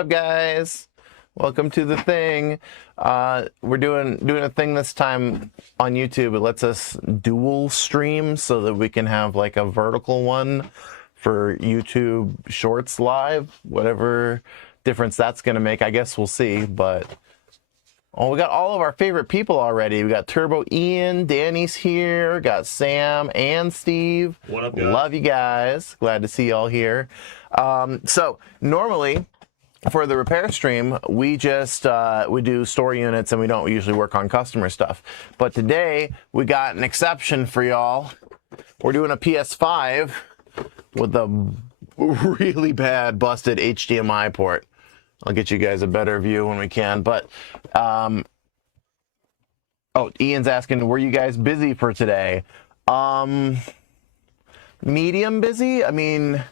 up, guys? Welcome to the thing. We're doing a thing this time on YouTube. It lets us dual stream so that we can have like a vertical one for YouTube Shorts live. Whatever difference that's going to make, I guess we'll see. But we got all of our favorite people already. We got Turbo Ian, Danny's here, got Sam and Steve. What up, guys? Love you guys. Glad to see y'all here. So normally for the repair stream, we just we do store units and we don't usually work on customer stuff. But today we got an exception for y'all. We're doing a PS5 with a really bad busted HDMI port. I'll get you guys a better view when we can. But oh, Ian's asking, were you guys busy for today? Medium busy. I mean,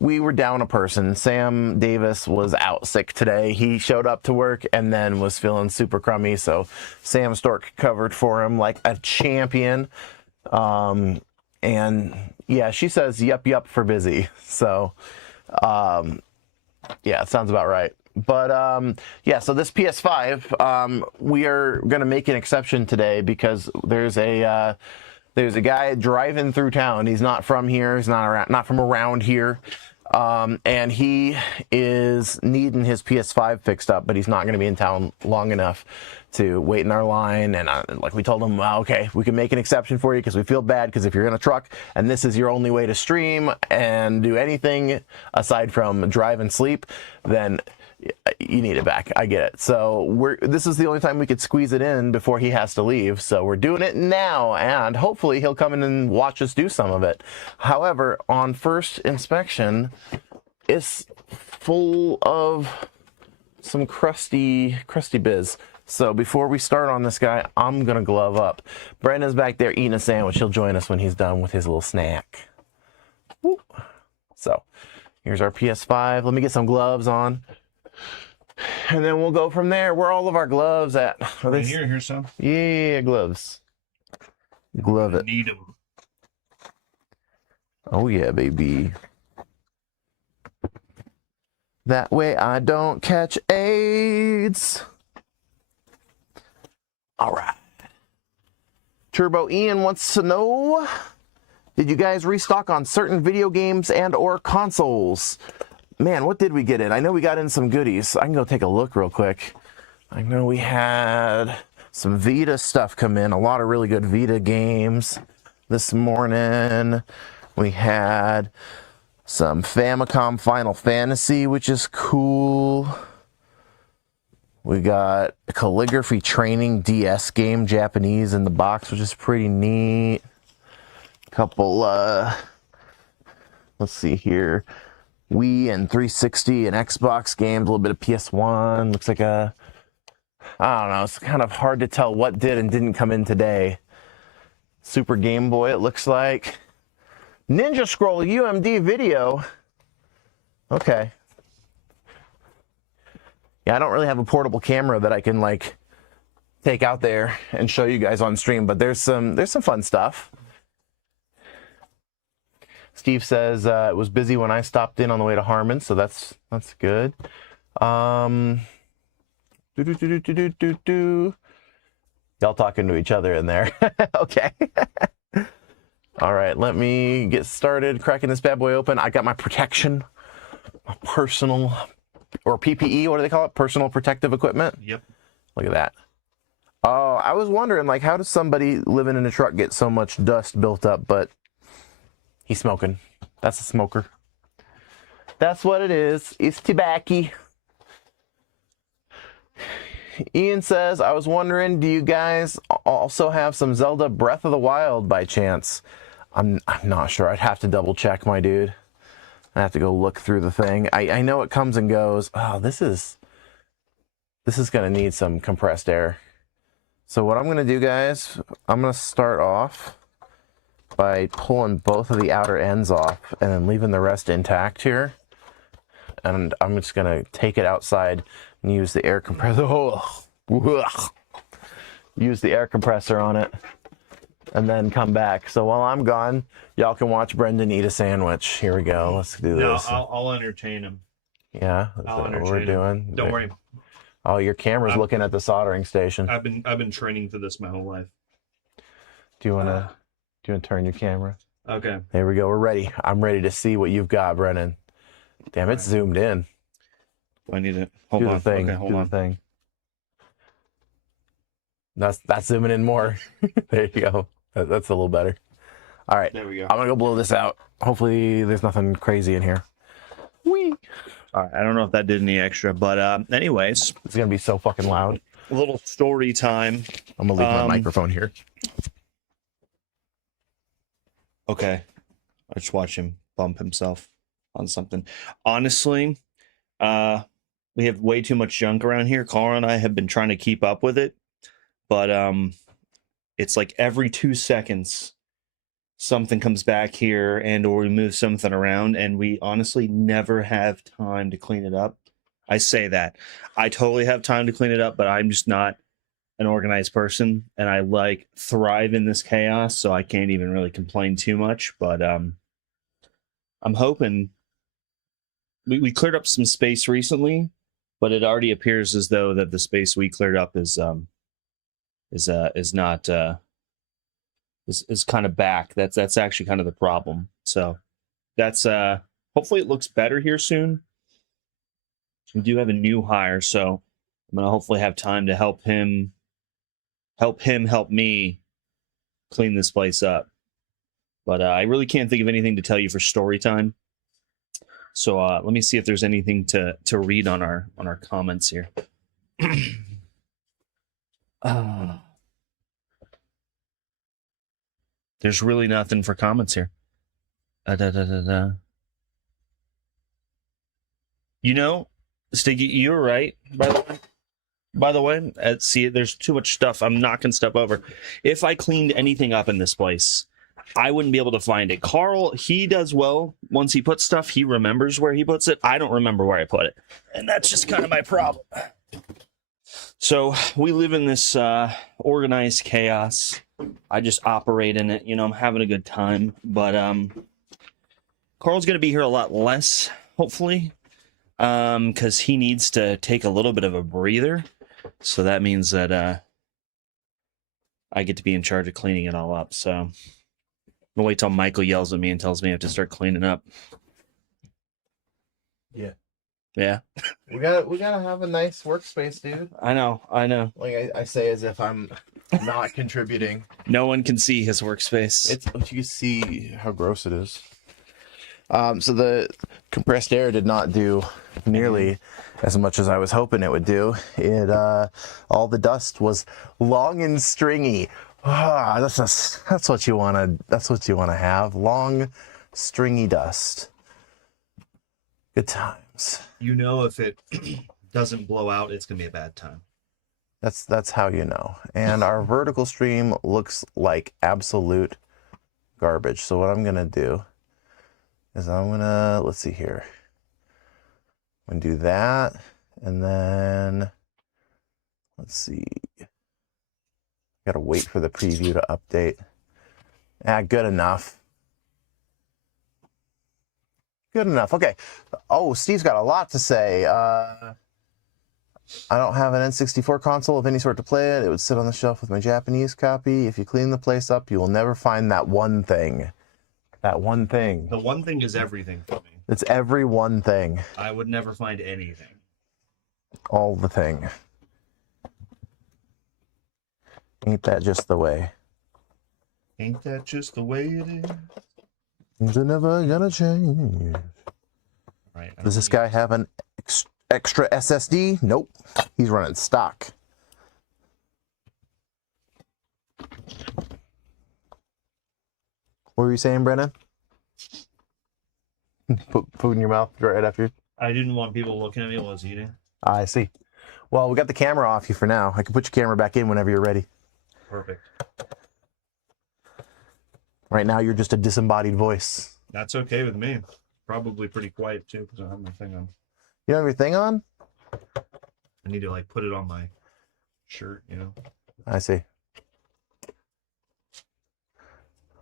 we were down a person. Sam Davis was out sick today. He showed up to work and then was feeling super crummy. So Sam Stork covered for him like a champion. And yeah, she says, yup for busy. So, yeah, it sounds about right. But yeah, so this PS5, we are going to make an exception today because there's a guy driving through town. He's not from here. He's not from around here. And he is needing his PS5 fixed up, but he's not going to be in town long enough to wait in our line. And like we told him, well, okay, we can make an exception for you because we feel bad, because if you're in a truck and this is your only way to stream and do anything aside from drive and sleep, then you need it back. I get it. So this is the only time we could squeeze it in before he has to leave. So we're doing it now, and hopefully he'll come in and watch us do some of it. However, on first inspection, it's full of some crusty biz. So before we start on this guy, I'm gonna glove up. Brendan's back there eating a sandwich. He'll join us when he's done with his little snack. Woo. So here's our PS5. Let me get some gloves on. And then we'll go from there. Where are all of our gloves at? Are right here, here's some. Yeah, gloves. Glove it. Need them. Oh yeah, baby. That way I don't catch AIDS. All right. Turbo Ian wants to know, did you guys restock on certain video games and or consoles? Man, what did we get in? I know we got in some goodies. I can go take a look real quick. I know we had some Vita stuff come in. A lot of really good Vita games this morning. We had some Famicom Final Fantasy, which is cool. We got a calligraphy training DS game, Japanese, in the box, which is pretty neat. A couple, let's see here. Wii and 360 and Xbox games, a little bit of PS1. Looks like I don't know, it's kind of hard to tell what did and didn't come in today. Super Game Boy, it looks like. Ninja Scroll UMD video. Okay. Yeah, I don't really have a portable camera that I can like take out there and show you guys on stream, but there's some fun stuff. Steve says it was busy when I stopped in on the way to Harmon, so that's good. Y'all talking to each other in there. Okay. All right, let me get started cracking this bad boy open. I got my protection, my personal, or PPE, what do they call it? Personal protective equipment? Yep. Look at that. Oh, I was wondering, like, how does somebody living in a truck get so much dust built up? But he's smoking. That's a smoker. That's what it is. It's tobacco. Ian says, I was wondering, do you guys also have some Zelda Breath of the Wild by chance? I'm not sure. I'd have to double check, my dude. I have to go look through the thing. I know it comes and goes. Oh, this is going to need some compressed air. So what I'm going to do, guys, I'm going to start off by pulling both of the outer ends off and then leaving the rest intact here. And I'm just going to take it outside and use the air compressor. Oh, use the air compressor on it and then come back. So while I'm gone, y'all can watch Brendan eat a sandwich. Here we go. Let's do this. No, I'll entertain him. Yeah, is I'll that what we're entertain him. doing? Don't worry. Oh, your camera's looking at the soldering station. I've been training for this my whole life. Do you wanna turn your camera? Okay. There we go. We're ready. I'm ready to see what you've got, Brennan. Damn, it's zoomed in. I need it. Hold Do on. the thing. Okay, hold Do on. the thing. That's zooming in more. There you go. That's a little better. All right. There we go. I'm gonna go blow this out. Hopefully, there's nothing crazy in here. Whee! All right. I don't know if that did any extra, but anyways, It's gonna be so fucking loud. a little story time. I'm gonna leave my microphone here. Okay. I just watch him bump himself on something. Honestly, we have way too much junk around here. Carl and I have been trying to keep up with it, but it's like every 2 seconds something comes back here and or we move something around, and we honestly never have time to clean it up. I say that. I totally have time to clean it up, but I'm just not an organized person, and I like thrive in this chaos, so I can't even really complain too much. But I'm hoping we cleared up some space recently, but it already appears as though that the space we cleared up is not is kind of back. That's actually kind of the problem. So that's hopefully it looks better here soon. We do have a new hire, so I'm gonna hopefully have time to help me clean this place up. But I really can't think of anything to tell you for story time. So let me see if there's anything to read on our comments here. There's really nothing for comments here. You know, Stiggy, you're right. By the way, see, there's too much stuff. I'm knocking stuff over. If I cleaned anything up in this place, I wouldn't be able to find it. Carl, he does well. Once he puts stuff, he remembers where he puts it. I don't remember where I put it. And that's just kind of my problem. So we live in this organized chaos. I just operate in it. You know, I'm having a good time. But Carl's going to be here a lot less, hopefully, because he needs to take a little bit of a breather. So that means that I get to be in charge of cleaning it all up. So I'm gonna wait till Michael yells at me and tells me I have to start cleaning up. Yeah. Yeah. We gotta have a nice workspace, dude. I know. Like I say as if I'm not contributing. No one can see his workspace. You can see how gross it is. So the compressed air did not do nearly as much as I was hoping it would do. It all the dust was long and stringy. That's what you want to. That's what you want to have. Long, stringy dust. Good times. You know, if it doesn't blow out, it's gonna be a bad time. That's how you know. And our vertical stream looks like absolute garbage. So what I'm gonna do is let's see here. I'm gonna do that, and then let's see. Gotta wait for the preview to update. Good enough. Good enough. Okay. Oh, Steve's got a lot to say. I don't have an N64 console of any sort to play it. It would sit on the shelf with my Japanese copy. If you clean the place up, you will never find that one thing. That one thing. The one thing is everything for me. It's every one thing. I would never find anything. All the thing. Ain't that just the way? Ain't that just the way it is? Things are never gonna change. Right. Does this guy have an extra SSD? Nope. He's running stock. What were you saying, Brennan? Put food in your mouth right after. I didn't want people looking at me while I was eating. I see. Well, we got the camera off you for now. I can put your camera back in whenever you're ready. Perfect. Right now, you're just a disembodied voice. That's okay with me. Probably pretty quiet too because I don't have my thing on. You don't have your thing on? I need to like put it on my shirt, you know. I see.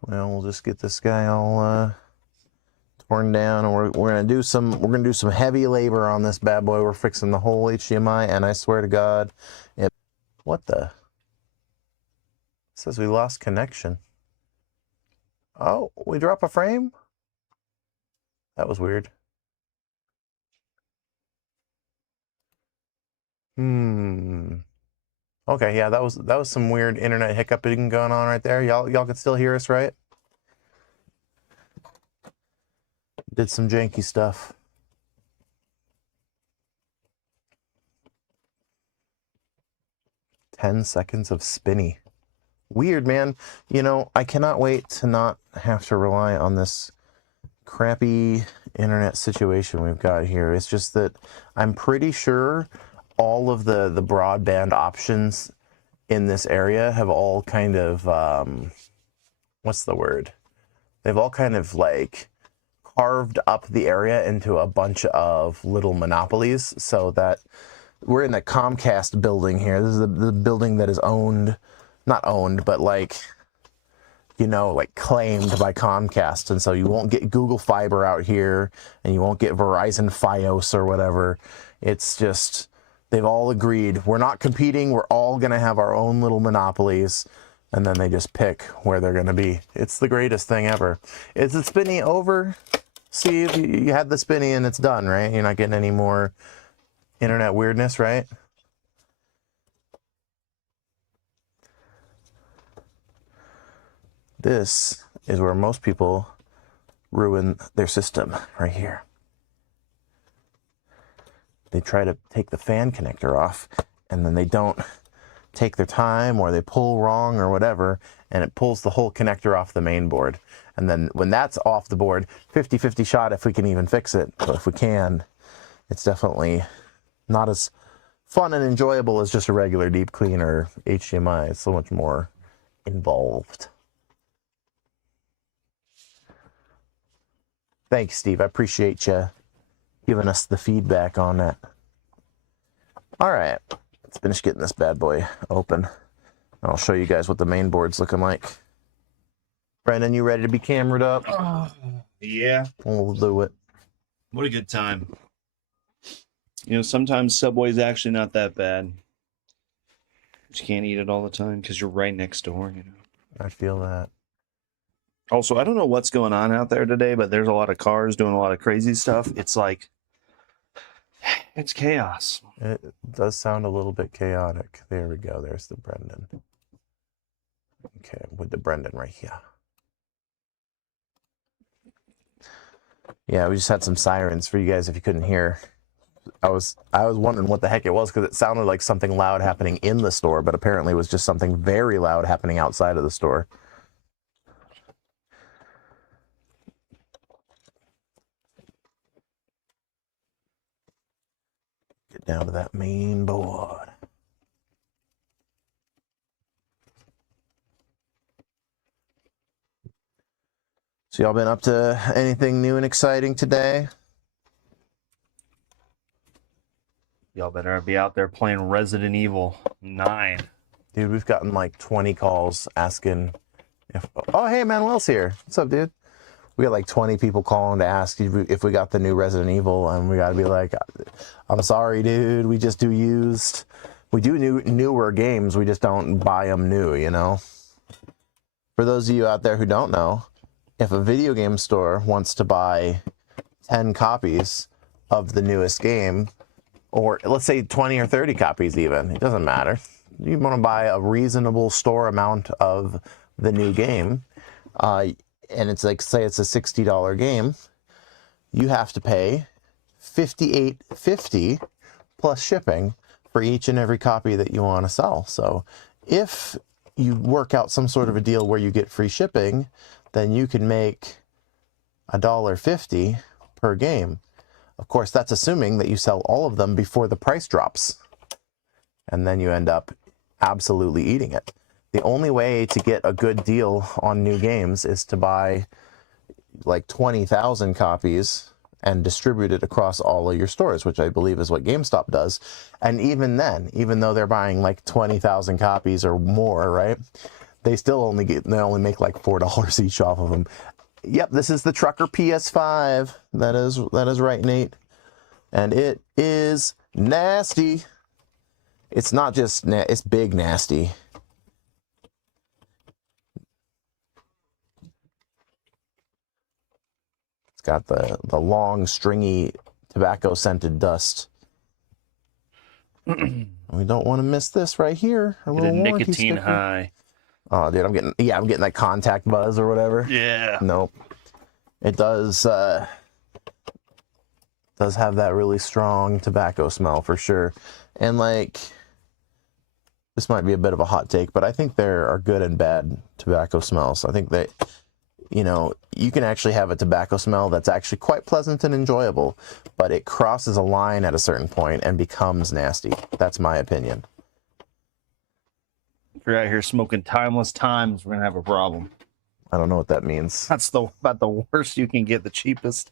Well, we'll just get this guy all torn down, and we're gonna do some heavy labor on this bad boy. We're fixing the whole HDMI, and I swear to God, what the? It says we lost connection. Oh, we drop a frame? That was weird. Okay, yeah, that was some weird internet hiccuping going on right there. Y'all can still hear us, right? Did some janky stuff. "10 seconds of spinny." Weird, man. You know, I cannot wait to not have to rely on this crappy internet situation we've got here. It's just that I'm pretty sure all of the broadband options in this area have all kind of, what's the word? They've all kind of like carved up the area into a bunch of little monopolies, so that we're in the Comcast building here. This is the building that is owned, not owned, but like, you know, like claimed by Comcast. And so you won't get Google Fiber out here, and you won't get Verizon Fios or whatever. It's just, they've all agreed, we're not competing. We're all going to have our own little monopolies. And then they just pick where they're going to be. It's the greatest thing ever. Is the spinny over? See, if you had the spinny and it's done, right? You're not getting any more internet weirdness, right? This is where most people ruin their system, right here. They try to take the fan connector off, and then they don't take their time, or they pull wrong or whatever, and it pulls the whole connector off the main board. And then when that's off the board, 50-50 shot if we can even fix it. But if we can, it's definitely not as fun and enjoyable as just a regular deep clean or HDMI. It's so much more involved. Thanks, Steve. I appreciate you giving us the feedback on that. All right, let's finish getting this bad boy open. I'll show you guys what the main board's looking like. Brendan, you ready to be camered up? Yeah. We'll do it. What a good time. You know, sometimes Subway's actually not that bad. But you can't eat it all the time because you're right next door, you know. I feel that. Also, I don't know what's going on out there today, but there's a lot of cars doing a lot of crazy stuff. It's like, it's chaos. It does sound a little bit chaotic. There we go. There's the Brendan. Okay, with the Brendan right here. Yeah, we just had some sirens for you guys if you couldn't hear. I was wondering what the heck it was, because it sounded like something loud happening in the store, but apparently it was just something very loud happening outside of the store. Get down to that main board. So y'all been up to anything new and exciting today? Y'all better be out there playing Resident Evil 9. Dude, we've gotten like 20 calls asking if, oh, hey, Manuel's here. What's up, dude? We got like 20 people calling to ask if we got the new Resident Evil, and we got to be like, I'm sorry, dude. We just do used. We do newer games. We just don't buy them new, you know? For those of you out there who don't know, if a video game store wants to buy 10 copies of the newest game, or let's say 20 or 30 copies even, it doesn't matter. You want to buy a reasonable store amount of the new game, and it's like, say it's a $60 game, you have to pay $58.50 plus shipping for each and every copy that you want to sell. So if you work out some sort of a deal where you get free shipping, then you can make $1.50 per game. Of course, that's assuming that you sell all of them before the price drops. And then you end up absolutely eating it. The only way to get a good deal on new games is to buy like 20,000 copies and distribute it across all of your stores, which I believe is what GameStop does. And even then, even though they're buying like 20,000 copies or more, right? They still only make like $4 each off of them. Yep, this is the Trucker PS5. That is right, Nate. And it is nasty. It's not just it's big nasty. It's got the long stringy tobacco scented dust. We don't want to miss this right here. A Get a little warranty nicotine sticker. high. Oh, dude, I'm getting that contact buzz or whatever. Yeah. Nope. It does have that really strong tobacco smell for sure. And like, this might be a bit of a hot take, but I think there are good and bad tobacco smells. I think that, you know, you can actually have a tobacco smell that's actually quite pleasant and enjoyable, but it crosses a line at a certain point and becomes nasty. That's my opinion. If you're out here smoking timeless times, we're gonna have a problem. I don't know what that means. That's about the worst you can get. The cheapest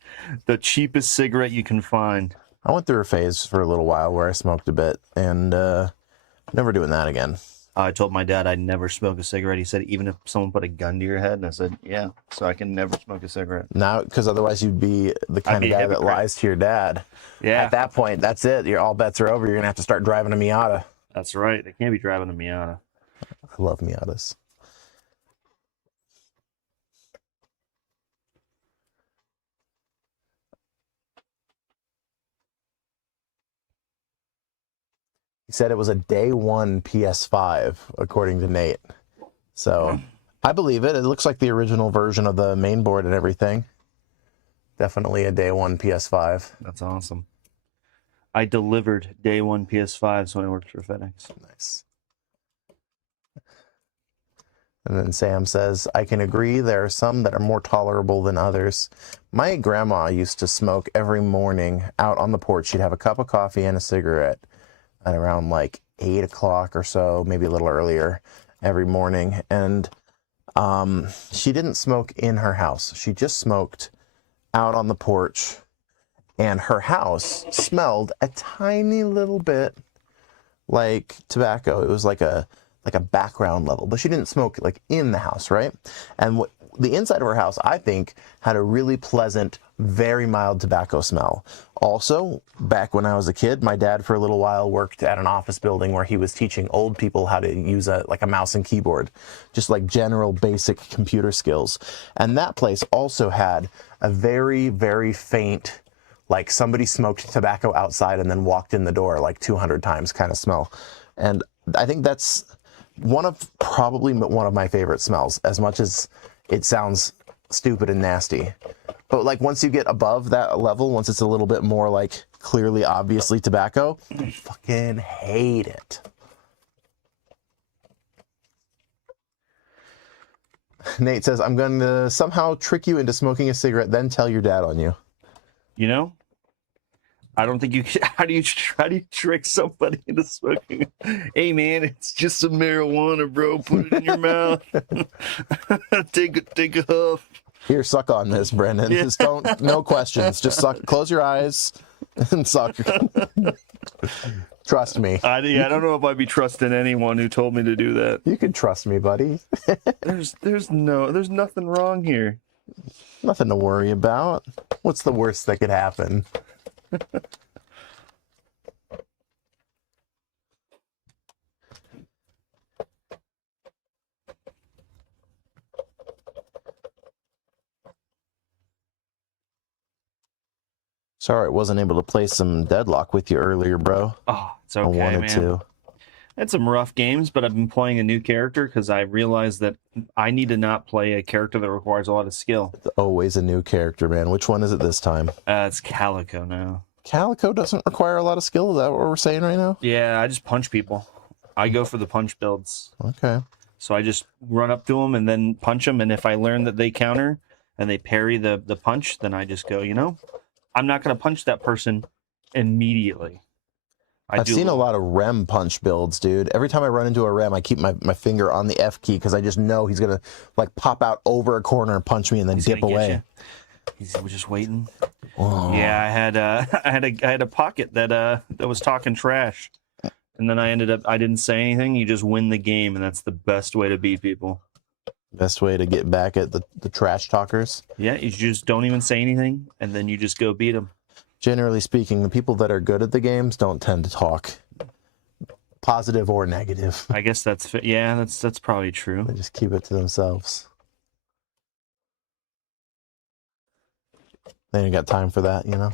cigarette you can find. I went through a phase for a little while where I smoked a bit, and never doing that again. I told my dad I'd never smoke a cigarette. He said, even if someone put a gun to your head, and I said, yeah, so I can never smoke a cigarette. Now, because otherwise you'd be the kind of guy that lies to your dad. Yeah. At that point, that's it. All bets are over. You're gonna have to start driving a Miata. That's right. They can't be driving a Miata. I love Miatas. He said it was a day one PS5, according to Nate. So I believe it. It looks like the original version of the main board and everything. Definitely a day one PS5. That's awesome. I delivered day one PS5s when I worked for FedEx. Nice. And then Sam says, I can agree there are some that are more tolerable than others. My grandma used to smoke every morning out on the porch. She'd have a cup of coffee and a cigarette at around like 8 o'clock or so, maybe a little earlier every morning. And she didn't smoke in her house. She just smoked out on the porch. And her house smelled a tiny little bit like tobacco. It was like a background level, but she didn't smoke like in the house, right? And the inside of her house, I think, had a really pleasant, very mild tobacco smell. Also, back when I was a kid, my dad for a little while worked at an office building where he was teaching old people how to use a mouse and keyboard, just like general basic computer skills. And that place also had a very, very faint, like somebody smoked tobacco outside and then walked in the door like 200 times kind of smell. And I think that's probably one of my favorite smells, as much as it sounds stupid and nasty. But like once you get above that level, once it's a little bit more like clearly, obviously tobacco, I fucking hate it. Nate says, I'm going to somehow trick you into smoking a cigarette, then tell your dad on you. You know? I don't think you can. How do you trick somebody into smoking? Hey man, it's just some marijuana, bro. Put it in your mouth. take a huff. Here, suck on this, Brendan. Yeah. Just no questions. Just suck. Close your eyes and suck. Trust me. I don't know if I'd be trusting anyone who told me to do that. You can trust me, buddy. There's nothing wrong here. Nothing to worry about. What's the worst that could happen? Sorry, I wasn't able to play some Deadlock with you earlier, bro. Oh, it's I okay, wanted man. to. I had some rough games, but I've been playing a new character because I realized that I need to not play a character that requires a lot of skill. It's always a new character, man. Which one is it this time? It's Calico now. Calico doesn't require a lot of skill. Is that what we're saying right now? Yeah, I just punch people. I go for the punch builds. Okay. So I just run up to them and then punch them. And if I learn that they counter and they parry the punch, then I just go, I'm not going to punch that person immediately. I've seen a lot of rem punch builds, dude. Every time I run into a rem, I keep my finger on the F key because I just know he's going to like pop out over a corner and punch me and then dip away. He's just waiting. Oh. Yeah, I had a pocket that was talking trash. And then I didn't say anything. You just win the game, and that's the best way to beat people. Best way to get back at the trash talkers. Yeah, you just don't even say anything, and then you just go beat them. Generally speaking, the people that are good at the games don't tend to talk, positive or negative. I guess that's probably true. They just keep it to themselves. They ain't got time for that, you know?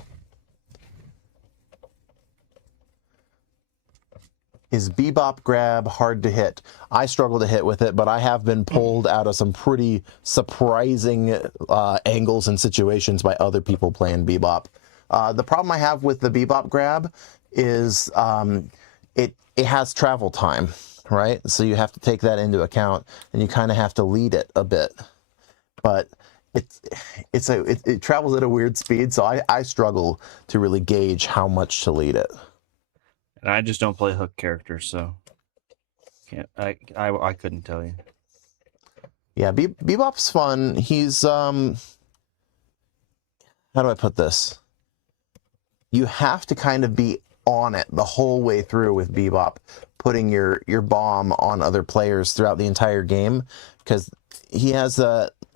Is Bebop grab hard to hit? I struggle to hit with it, but I have been pulled out of some pretty surprising angles and situations by other people playing Bebop. The problem I have with the Bebop grab is it has travel time, right? So you have to take that into account, and you kind of have to lead it a bit. But it travels at a weird speed, so I struggle to really gauge how much to lead it. And I just don't play hook characters, so I couldn't tell you. Yeah, Bebop's fun. He's how do I put this? You have to kind of be on it the whole way through with Bebop, putting your bomb on other players throughout the entire game, because he has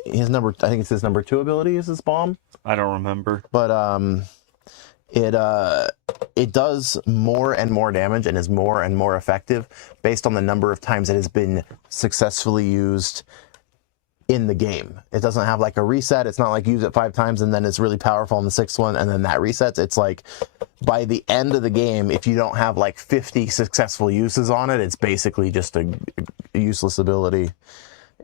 his number. I think it's his number 2 ability is his bomb. I don't remember, but it does more and more damage and is more and more effective based on the number of times it has been successfully used in the game. It doesn't have like a reset. It's not like use it 5 times and then it's really powerful on the 6th one and then that resets. It's like by the end of the game, if you don't have like 50 successful uses on it, it's basically just a useless ability.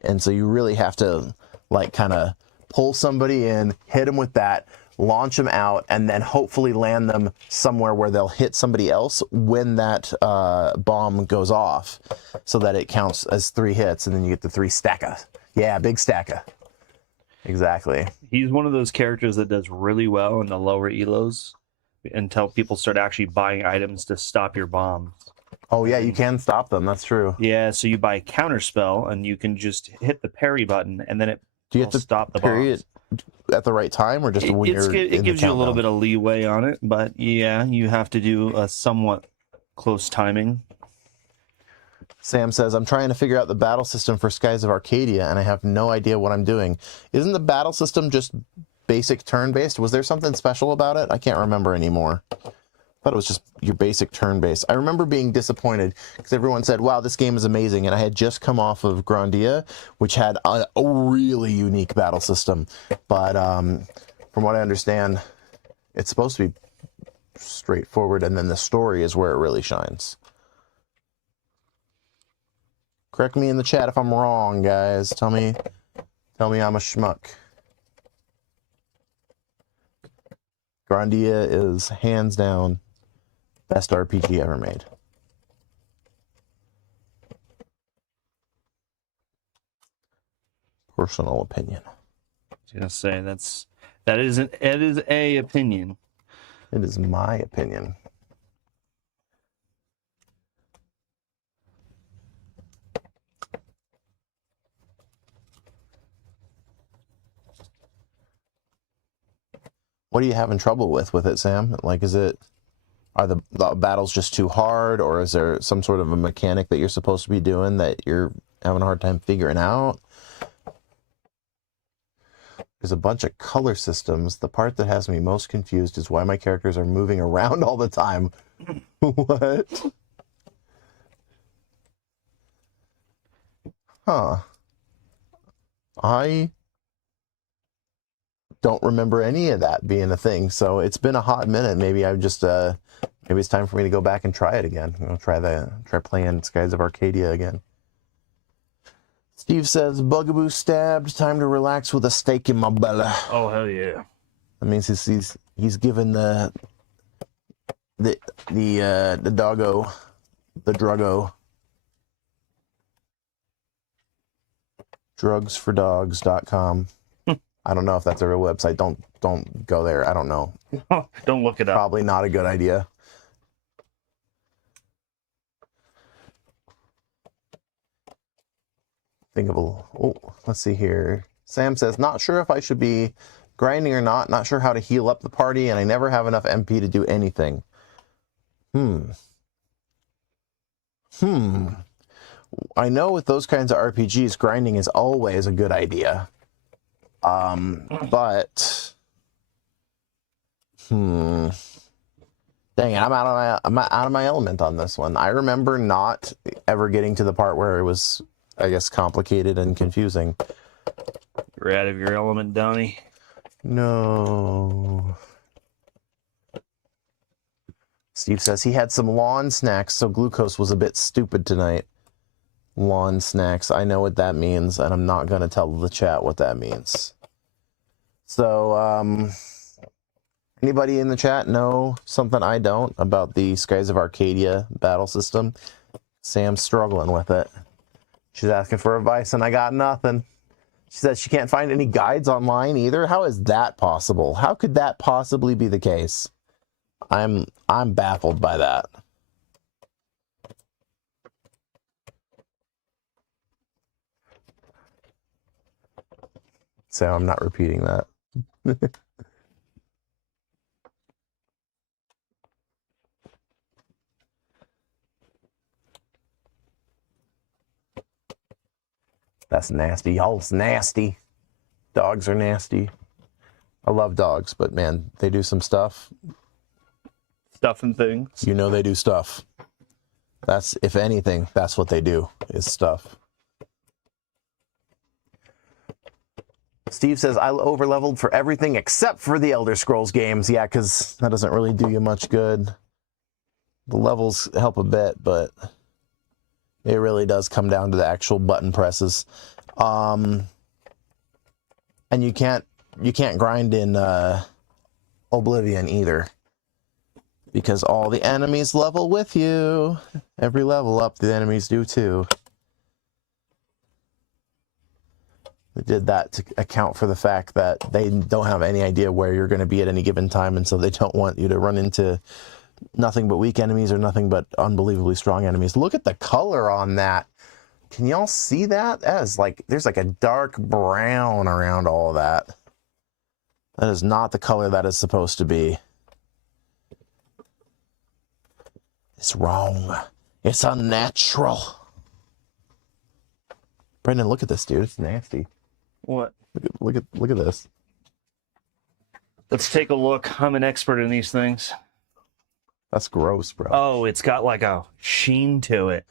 And so you really have to like kind of pull somebody in, hit them with that, launch them out, and then hopefully land them somewhere where they'll hit somebody else when that bomb goes off, so that it counts as 3 hits, and then you get the 3 stacker. Yeah, big stacker. Exactly. He's one of those characters that does really well in the lower elos until people start actually buying items to stop your bombs. Oh yeah, you can stop them. That's true. Yeah, so you buy counterspell, and you can just hit the parry button, and then do you have to stop the parry bombs it at the right time, or just when you're it gives you a little bit of leeway on it, but yeah, you have to do a somewhat close timing. Sam says, I'm trying to figure out the battle system for Skies of Arcadia, and I have no idea what I'm doing. Isn't the battle system just basic turn-based? Was there something special about it? I can't remember anymore. I thought it was just your basic turn-based. I remember being disappointed because everyone said, wow, this game is amazing, and I had just come off of Grandia, which had a really unique battle system. But from what I understand, it's supposed to be straightforward, and then the story is where it really shines. Correct me in the chat if I'm wrong, guys. Tell me I'm a schmuck. Grandia is hands down best RPG ever made. Personal opinion. I was gonna say that is a opinion. It is my opinion. What are you having trouble with it, Sam? Like, are the battles just too hard, or is there some sort of a mechanic that you're supposed to be doing that you're having a hard time figuring out? There's a bunch of color systems. The part that has me most confused is why my characters are moving around all the time. What? Huh. I don't remember any of that being a thing, so it's been a hot minute. Maybe I just maybe it's time for me to go back and try it again. Try playing Skies of Arcadia again. Steve says, Bugaboo stabbed, time to relax with a steak in my belly. Oh hell yeah. That means he's given the doggo, the druggo. drugsfordogs.com. I don't know if that's a real website. Don't go there. I don't know. Don't look it up. Probably not a good idea. Let's see here. Sam says, not sure if I should be grinding or not sure how to heal up the party, and I never have enough MP to do anything. I know with those kinds of RPGs, grinding is always a good idea. But dang it, I'm out of my element on this one. I remember not ever getting to the part where it was, I guess, complicated and confusing. You're out of your element, Donnie. No. Steve says he had some lawn snacks, so glucose was a bit stupid tonight. Lawn snacks. I know what that means, and I'm not going to tell the chat what that means. So, anybody in the chat know something I don't about the Skies of Arcadia battle system? Sam's struggling with it. She's asking for advice, and I got nothing. She says she can't find any guides online either. How is that possible? How could that possibly be the case? I'm baffled by that. So I'm not repeating that. That's nasty. Y'all's nasty. Dogs are nasty. I love dogs, but man, they do some stuff. Stuff and things. You know they do stuff. That's, if anything, that's what they do, is stuff. Steve says, I over-leveled for everything except for the Elder Scrolls games. Yeah, because that doesn't really do you much good. The levels help a bit, but it really does come down to the actual button presses. And you can't grind in Oblivion either, because all the enemies level with you. Every level up, the enemies do too. They did that to account for the fact that they don't have any idea where you're going to be at any given time, and so they don't want you to run into nothing but weak enemies or nothing but unbelievably strong enemies. Look at the color on that. Can y'all see that? That is like, there's like a dark brown around all of that. That is not the color that is supposed to be. It's wrong. It's unnatural. Brendan, look at this, dude. It's nasty. What? Look at this. Let's take a look. I'm an expert in these things. That's gross, bro. Oh, it's got like a sheen to it.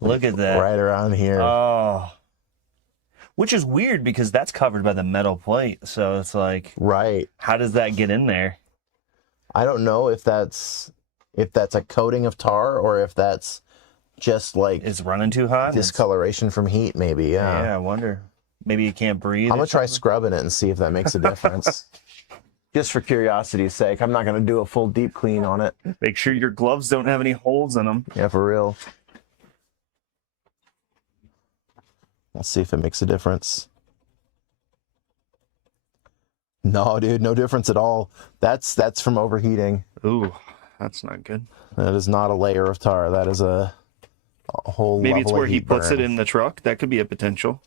Look at that. Right around here. Oh. Which is weird because that's covered by the metal plate. So it's like, right. How does that get in there? I don't know if that's a coating of tar or if that's just like it's running too hot. Discoloration from heat, maybe. Yeah, I wonder. Maybe you can't breathe. I'm gonna try scrubbing it and see if that makes a difference. Just for curiosity's sake. I'm not gonna do a full deep clean on it. Make sure your gloves don't have any holes in them. Yeah, for real. Let's see if it makes a difference. No, dude, no difference at all. That's from overheating. Ooh, that's not good. That is not a layer of tar. That is a whole Maybe level it's where of he heat puts burn. it in the truck. That could be a potential.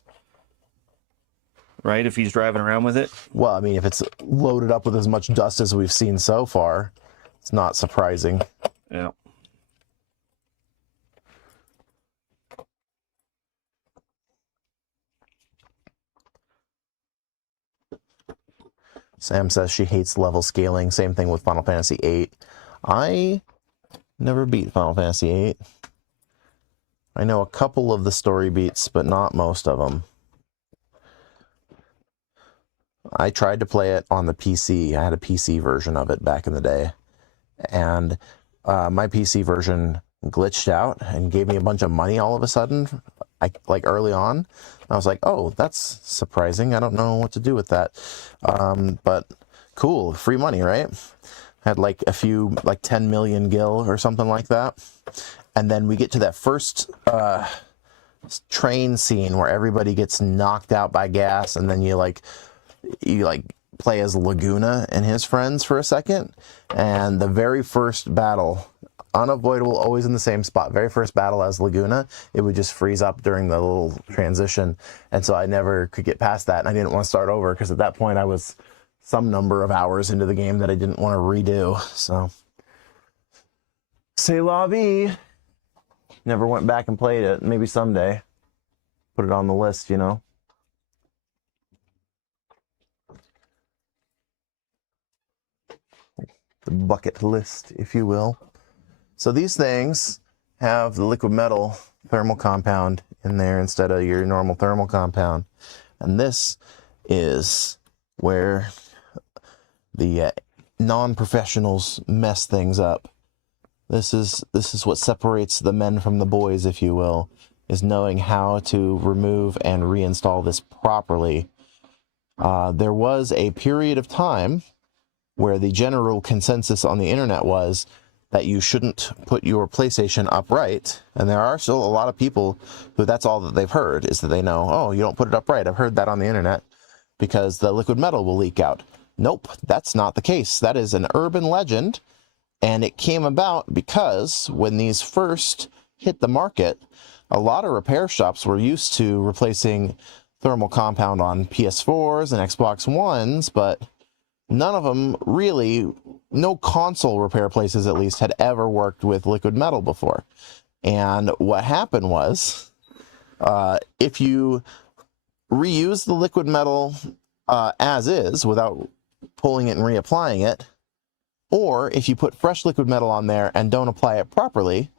Right, if he's driving around with it? Well, I mean, if it's loaded up with as much dust as we've seen so far, it's not surprising. Yeah. Sam says she hates level scaling. Same thing with Final Fantasy VIII. I never beat Final Fantasy VIII. I know a couple of the story beats, but not most of them. I tried to play it on the PC. I had a PC version of it back in the day. And my PC version glitched out and gave me a bunch of money all of a sudden, like early on. I was like, oh, that's surprising. I don't know what to do with that. But cool, free money, right? Had like a few, like 10 million gil or something like that. And then we get to that first train scene where everybody gets knocked out by gas, and then you play as Laguna and his friends for a second. And the very first battle, unavoidable, always in the same spot, very first battle as Laguna, it would just freeze up during the little transition. And so I never could get past that, and I didn't want to start over because at that point I was some number of hours into the game that I didn't want to redo. So c'est la vie. Never went back and played it. Maybe someday. Put it on the list, you know. The bucket list, if you will. So these things have the liquid metal thermal compound in there instead of your normal thermal compound. And this is where the non-professionals mess things up. This is what separates the men from the boys, if you will, is knowing how to remove and reinstall this properly. There was a period of time where the general consensus on the internet was that you shouldn't put your PlayStation upright. And there are still a lot of people who that's all that they've heard, is that they know, oh, you don't put it upright. I've heard that on the internet because the liquid metal will leak out. Nope, that's not the case. That is an urban legend. And it came about because when these first hit the market, a lot of repair shops were used to replacing thermal compound on PS4s and Xbox Ones, but none of them really, no console repair places at least, had ever worked with liquid metal before. And what happened was, if you reuse the liquid metal as is without pulling it and reapplying it, or if you put fresh liquid metal on there and don't apply it properly,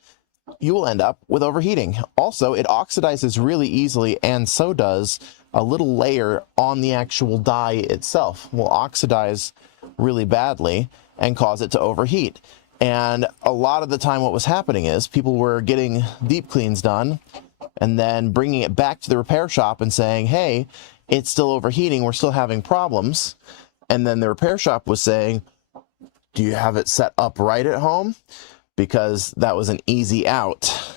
you will end up with overheating. Also, it oxidizes really easily, and so does a little layer on the actual die itself will oxidize really badly and cause it to overheat. And a lot of the time what was happening is people were getting deep cleans done and then bringing it back to the repair shop and saying, hey, it's still overheating, we're still having problems. And then the repair shop was saying, do you have it set up right at home? Because that was an easy out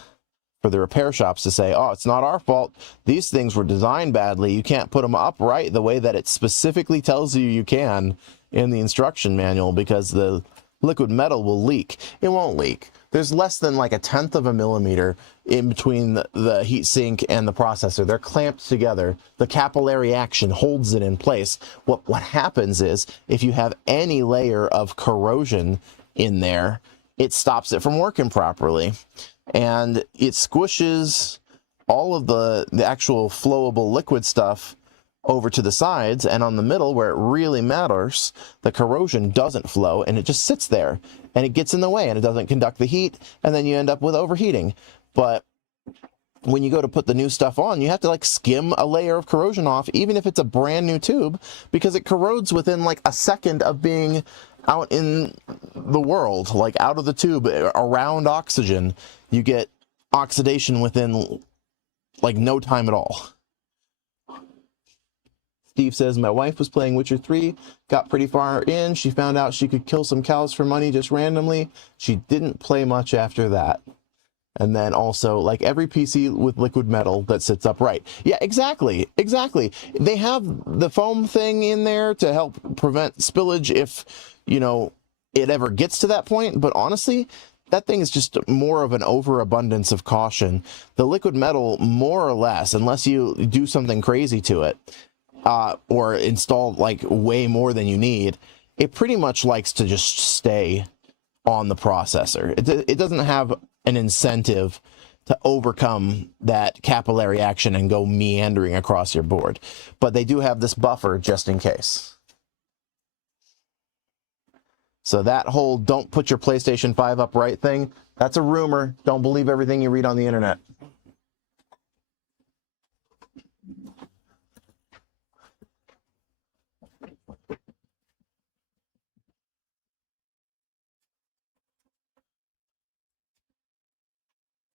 for the repair shops to say, oh, it's not our fault. These things were designed badly. You can't put them upright the way that it specifically tells you you can in the instruction manual because the liquid metal will leak. It won't leak. There's less than like 1/10 of a millimeter in between the heat sink and the processor. They're clamped together. The capillary action holds it in place. What happens is if you have any layer of corrosion in there, it stops it from working properly. And it squishes all of the actual flowable liquid stuff over to the sides, and on the middle where it really matters, the corrosion doesn't flow and it just sits there and it gets in the way and it doesn't conduct the heat, and then you end up with overheating. But when you go to put the new stuff on, you have to like skim a layer of corrosion off, even if it's a brand new tube, because it corrodes within like a second of being out in the world, like out of the tube around oxygen. You get oxidation within like no time at all. Steve says, my wife was playing Witcher 3, got pretty far in. She found out she could kill some cows for money just randomly. She didn't play much after that. And then also, like every PC with liquid metal that sits upright. Yeah, exactly. They have the foam thing in there to help prevent spillage if, you know, it ever gets to that point. But honestly, that thing is just more of an overabundance of caution. The liquid metal, more or less, unless you do something crazy to it, or install like way more than you need, it pretty much likes to just stay on the processor. It doesn't have an incentive to overcome that capillary action and go meandering across your board. But they do have this buffer just in case. So that whole don't put your PlayStation 5 upright thing, that's a rumor. Don't believe everything you read on the internet.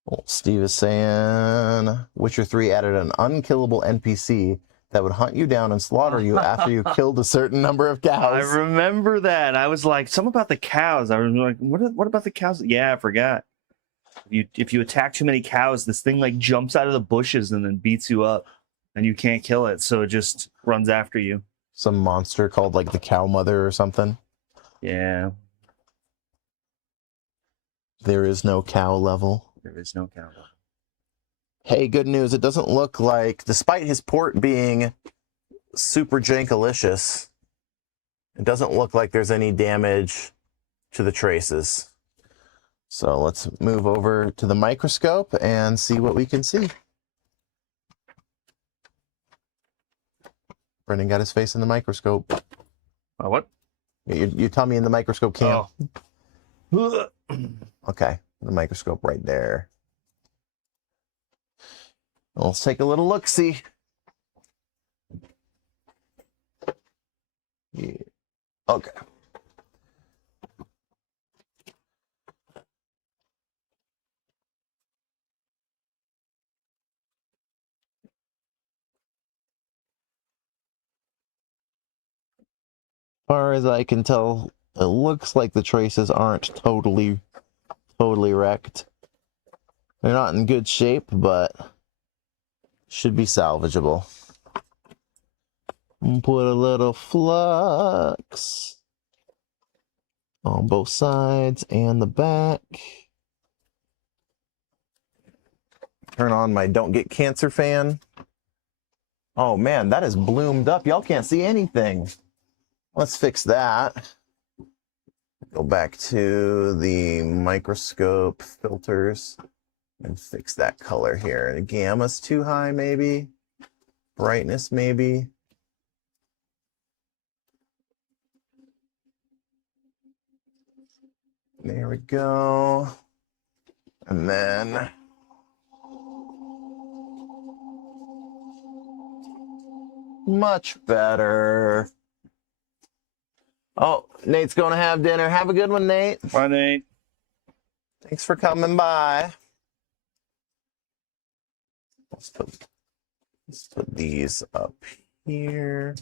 Well, Steve is saying Witcher 3 added an unkillable NPC that would hunt you down and slaughter you after you killed a certain number of cows. I remember that. I was like, something about the cows. I was like, what about the cows? Yeah, I forgot. If you attack too many cows, this thing like jumps out of the bushes and then beats you up, and you can't kill it, so it just runs after you. Some monster called like the cow mother or something. Yeah. There is no cow level. There is no cow. Hey, good news. It doesn't look like, despite his port being super jankalicious, it doesn't look like there's any damage to the traces. So let's move over to the microscope and see what we can see. Brendan got his face in the microscope. What? You tell me in the microscope cam. Oh. Okay, the microscope right there. Let's take a little look-see. Yeah. Okay. Far as I can tell, it looks like the traces aren't totally wrecked. They're not in good shape, but should be salvageable. Put a little flux on both sides and the back. Turn on my Don't Get Cancer fan. Oh man, that is bloomed up. Y'all can't see anything. Let's fix that. Go back to the microscope filters and fix that color here. The gamma's too high, maybe. Brightness, maybe. There we go. And then much better. Oh, Nate's going to have dinner. Have a good one, Nate. Bye, Nate. Thanks for coming by. Let's put these up here.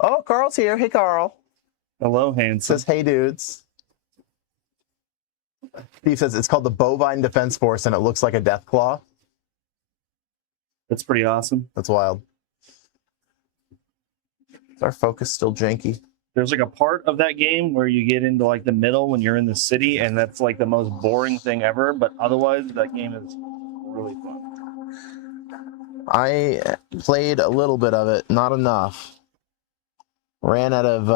Oh, Carl's here. Hey, Carl. Hello, handsome. Says, hey, dudes. Steve says it's called the Bovine Defense Force, and it looks like a death claw. That's pretty awesome. That's wild. Is our focus still janky? There's like a part of that game where you get into like the middle when you're in the city, and that's like the most boring thing ever. But otherwise, that game is really fun. I played a little bit of it, not enough. Ran out of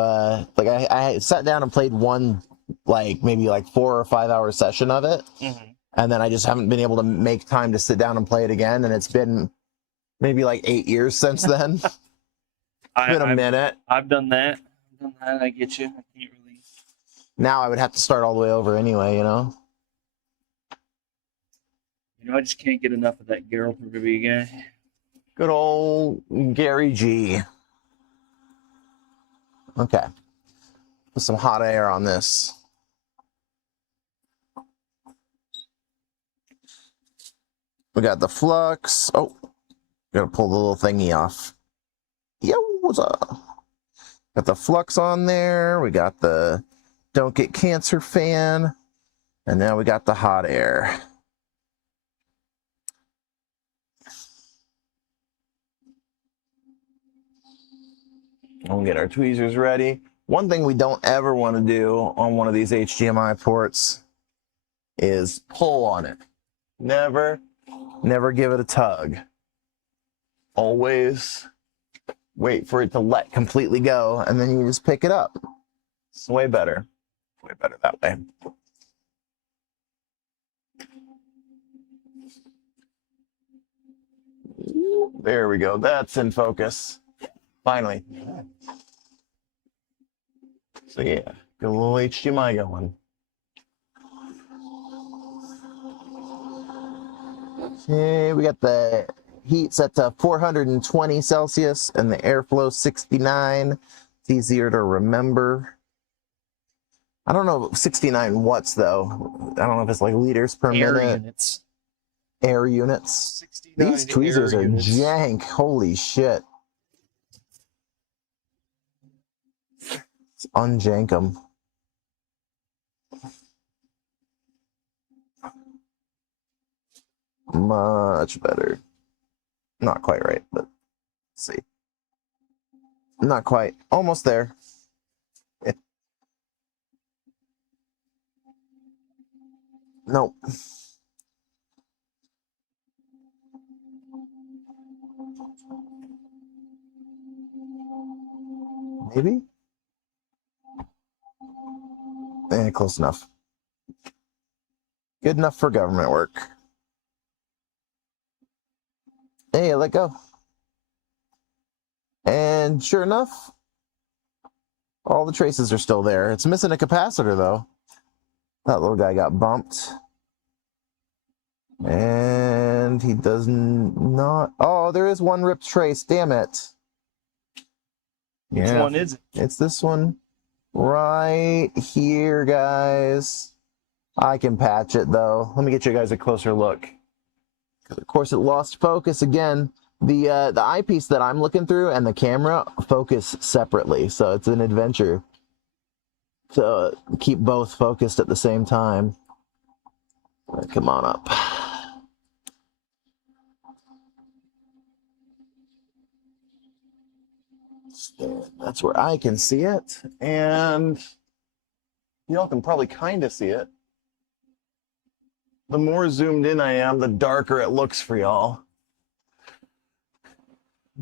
like I sat down and played one maybe 4 or 5 hour session of it, and then I just haven't been able to make time to sit down and play it again. And it's been maybe 8 years since then. It's been a minute. I've done that. I get you. I can't really. Now I would have to start all the way over anyway, you know. I just can't get enough of that Geralt review guy. Good old Gary G. Okay. Put some hot air on this. We got the flux. Oh, gotta pull the little thingy off. Yo, what's up? Got the flux on there. We got the Don't Get Cancer fan. And now we got the hot air. We'll get our tweezers ready. One thing we don't ever want to do on one of these HDMI ports is pull on it. Never give it a tug. Always wait for it to let completely go, and then you just pick it up. It's way better. Way better that way. There we go. That's in focus. Finally. So yeah, get a little HDMI going. Okay, we got the heat set to 420 Celsius and the airflow 69. It's easier to remember. I don't know 69 watts though. I don't know if it's liters per minute. Units. Air units. These tweezers are jank. Holy shit. Let's unjank them. Much better. Not quite right, but let's see. Not quite. Almost there. Nope. Maybe? Close enough. Good enough for government work. Hey, let go. And sure enough, all the traces are still there. It's missing a capacitor, though. That little guy got bumped. And he does not... Oh, there is one ripped trace. Damn it. Which one is it? It's this one right here, guys. I can patch it, though. Let me get you guys a closer look. Because, of course, it lost focus again. The eyepiece that I'm looking through and the camera focus separately, so it's an adventure to keep both focused at the same time. Come on up. That's where I can see it, and y'all can probably kind of see it. The more zoomed in I am, the darker it looks for y'all.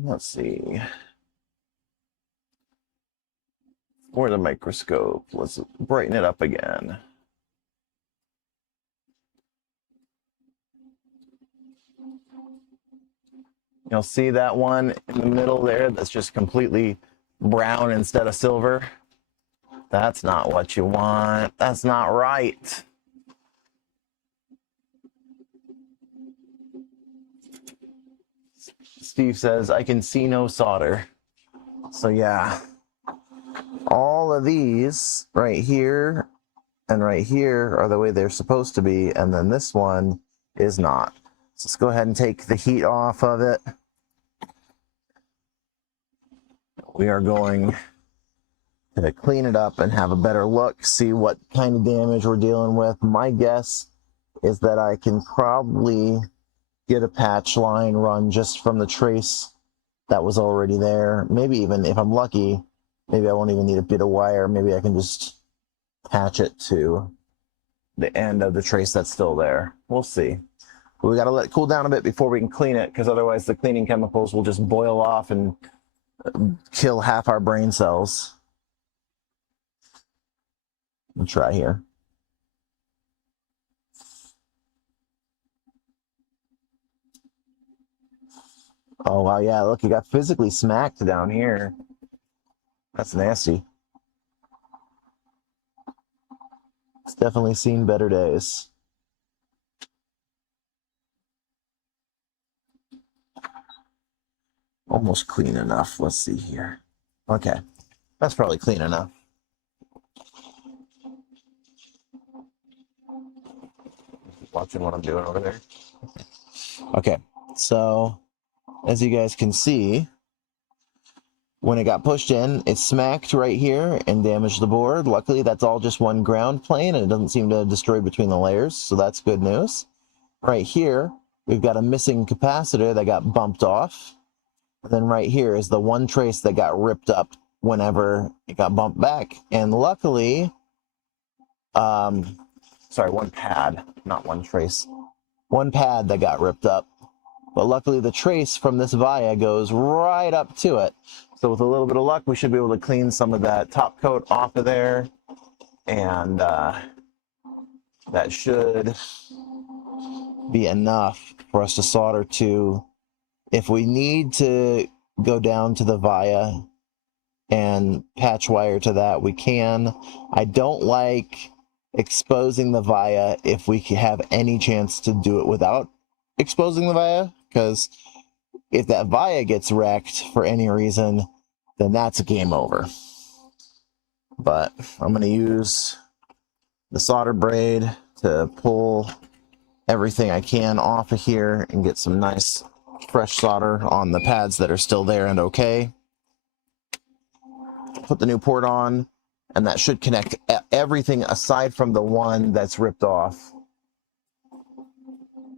Let's see. Or the microscope. Let's brighten it up again. You'll see that one in the middle there that's just completely brown instead of silver. That's not what you want. That's not right. Steve says, I can see no solder. So yeah, all of these right here and right here are the way they're supposed to be, and then this one is not. So let's go ahead and take the heat off of it. We are going to clean it up and have a better look, see what kind of damage we're dealing with. My guess is that I can probably get a patch line run just from the trace that was already there. Maybe even if I'm lucky, maybe I won't even need a bit of wire. Maybe I can just patch it to the end of the trace that's still there. We'll see. We got to let it cool down a bit before we can clean it, because otherwise the cleaning chemicals will just boil off and kill half our brain cells. We'll try here. Oh, wow, yeah, look, you got physically smacked down here. That's nasty. It's definitely seen better days. Almost clean enough. Let's see here. Okay, that's probably clean enough. Watching what I'm doing over there. Okay, so as you guys can see, when it got pushed in, it smacked right here and damaged the board. Luckily, that's all just one ground plane, and it doesn't seem to destroy between the layers, so that's good news. Right here, we've got a missing capacitor that got bumped off. And then right here is the one trace that got ripped up whenever it got bumped back. And luckily, sorry, one pad, not one trace. One pad that got ripped up. But luckily the trace from this via goes right up to it. So with a little bit of luck, we should be able to clean some of that top coat off of there. And that should be enough for us to solder to. If we need to go down to the via and patch wire to that, we can. I don't like exposing the via if we have any chance to do it without exposing the via, because if that via gets wrecked for any reason, then that's a game over. But I'm going to use the solder braid to pull everything I can off of here and get some nice fresh solder on the pads that are still there and okay. Put the new port on, and that should connect everything aside from the one that's ripped off.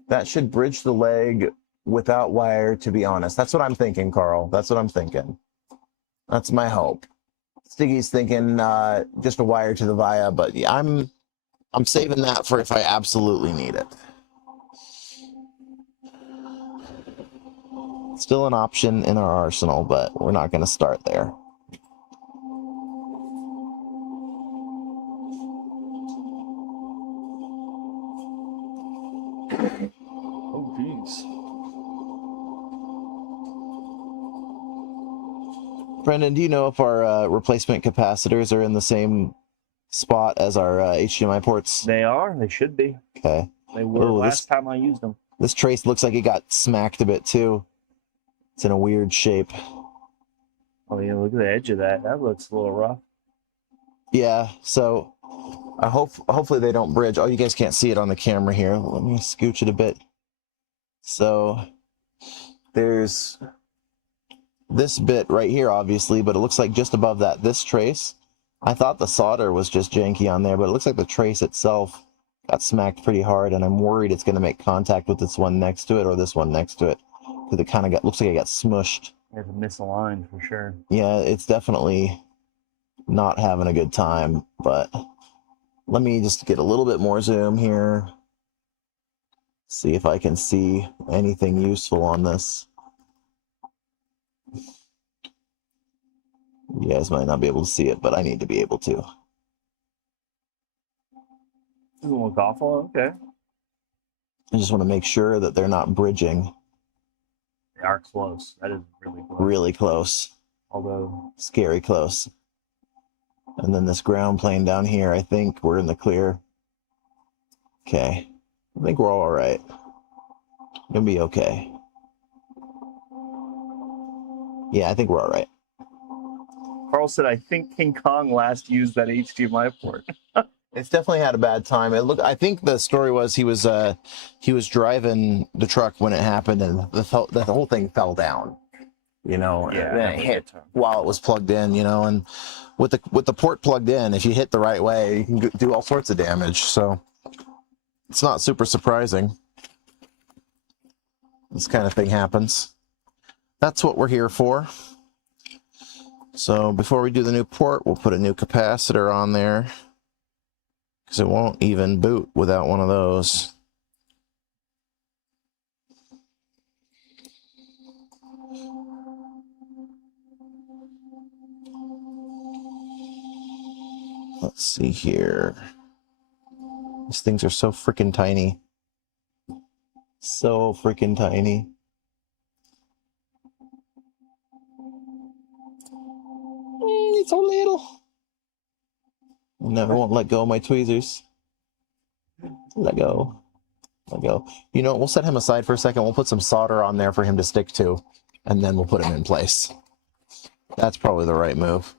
That should bridge the leg without wire, to be honest. That's what I'm thinking, Carl. That's what I'm thinking. That's my hope. Stiggy's thinking just a wire to the via, but yeah, I'm saving that for if I absolutely need it. Still an option in our arsenal, but we're not going to start there. Oh, jeez. Brendan, do you know if our replacement capacitors are in the same spot as our HDMI ports? They are. They should be. Okay. They were Oh, last time I used them. This trace looks like it got smacked a bit too. It's in a weird shape. Oh, yeah, look at the edge of that. That looks a little rough. Yeah, so hopefully they don't bridge. Oh, you guys can't see it on the camera here. Let me scooch it a bit. So there's this bit right here, obviously, but it looks like just above that, this trace. I thought the solder was just janky on there, but it looks like the trace itself got smacked pretty hard, and I'm worried it's going to make contact with this one next to it or this one next to it, because it kind of looks like it got smushed. It's misaligned for sure. Yeah, it's definitely not having a good time, but let me just get a little bit more zoom here. See if I can see anything useful on this. You guys might not be able to see it, but I need to be able to. Doesn't look awful. Okay. I just want to make sure that they're not bridging. They are close. That is really close. Really close. Although Scary close. And then this ground plane down here, I think we're in the clear. Okay. I think we're all right. Gonna be okay. Yeah, I think we're all right. Carl said, I think King Kong last used that HDMI port. It's definitely had a bad time. I think the story was he was driving the truck when it happened, and the whole thing fell down. You know, Yeah, and then it hit while it was plugged in. You know, and with the port plugged in, if you hit the right way, you can do all sorts of damage. So it's not super surprising. This kind of thing happens. That's what we're here for. So before we do the new port, we'll put a new capacitor on there, because it won't even boot without one of those. Let's see here. These things are so freaking tiny. So freaking tiny. It's so little. I never won't let go of my tweezers. Let go. Let go. You know, we'll set him aside for a second. We'll put some solder on there for him to stick to, and then we'll put him in place. That's probably the right move.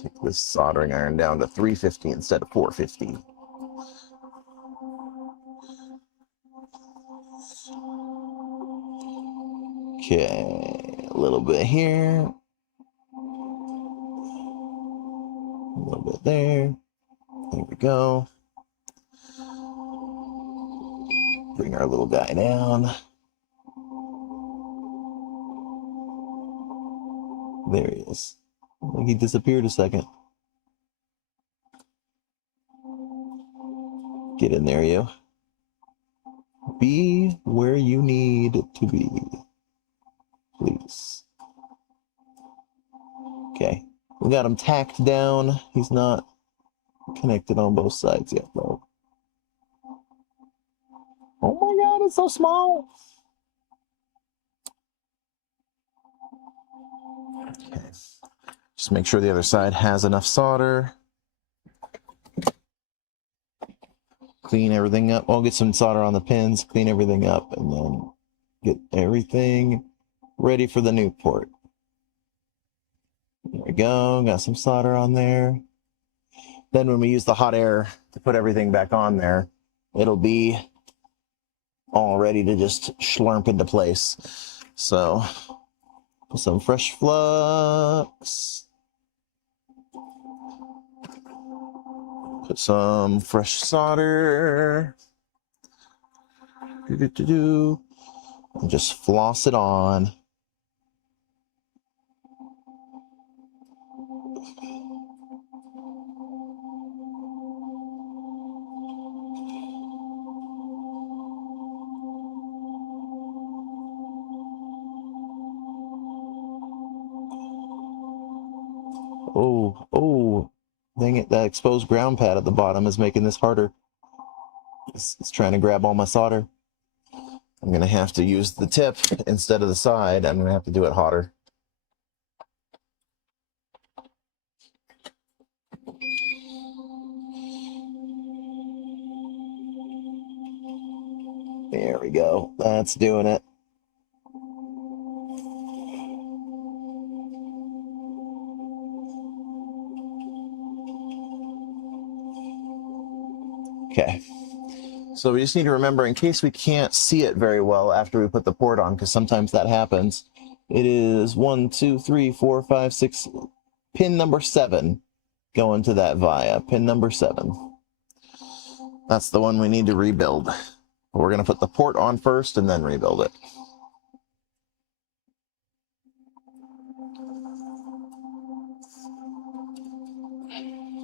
Take this soldering iron down to 350 instead of 450. Okay, a little bit here. A little bit there. There we go. Bring our little guy down. There he is. I think he disappeared a second. Get in there, you. Be where you need to be. Please. Okay. We got him tacked down. He's not connected on both sides yet, though. Oh my god, it's so small. Okay. Just make sure the other side has enough solder. Clean everything up. I'll get some solder on the pins, clean everything up, and then get everything ready for the new port. There we go. Got some solder on there. Then when we use the hot air to put everything back on there, it'll be all ready to just slurp into place. So, put some fresh flux. Put some fresh solder. And just floss it on. Oh. Dang it, that exposed ground pad at the bottom is making this harder. It's trying to grab all my solder. I'm going to have to use the tip instead of the side. I'm going to have to do it hotter. There we go. That's doing it. Okay. So we just need to remember, in case we can't see it very well after we put the port on, because sometimes that happens, it is 1, 2, 3, 4, 5, 6, pin number 7 going to that via. Pin number 7. That's the one we need to rebuild. We're going to put the port on first and then rebuild it.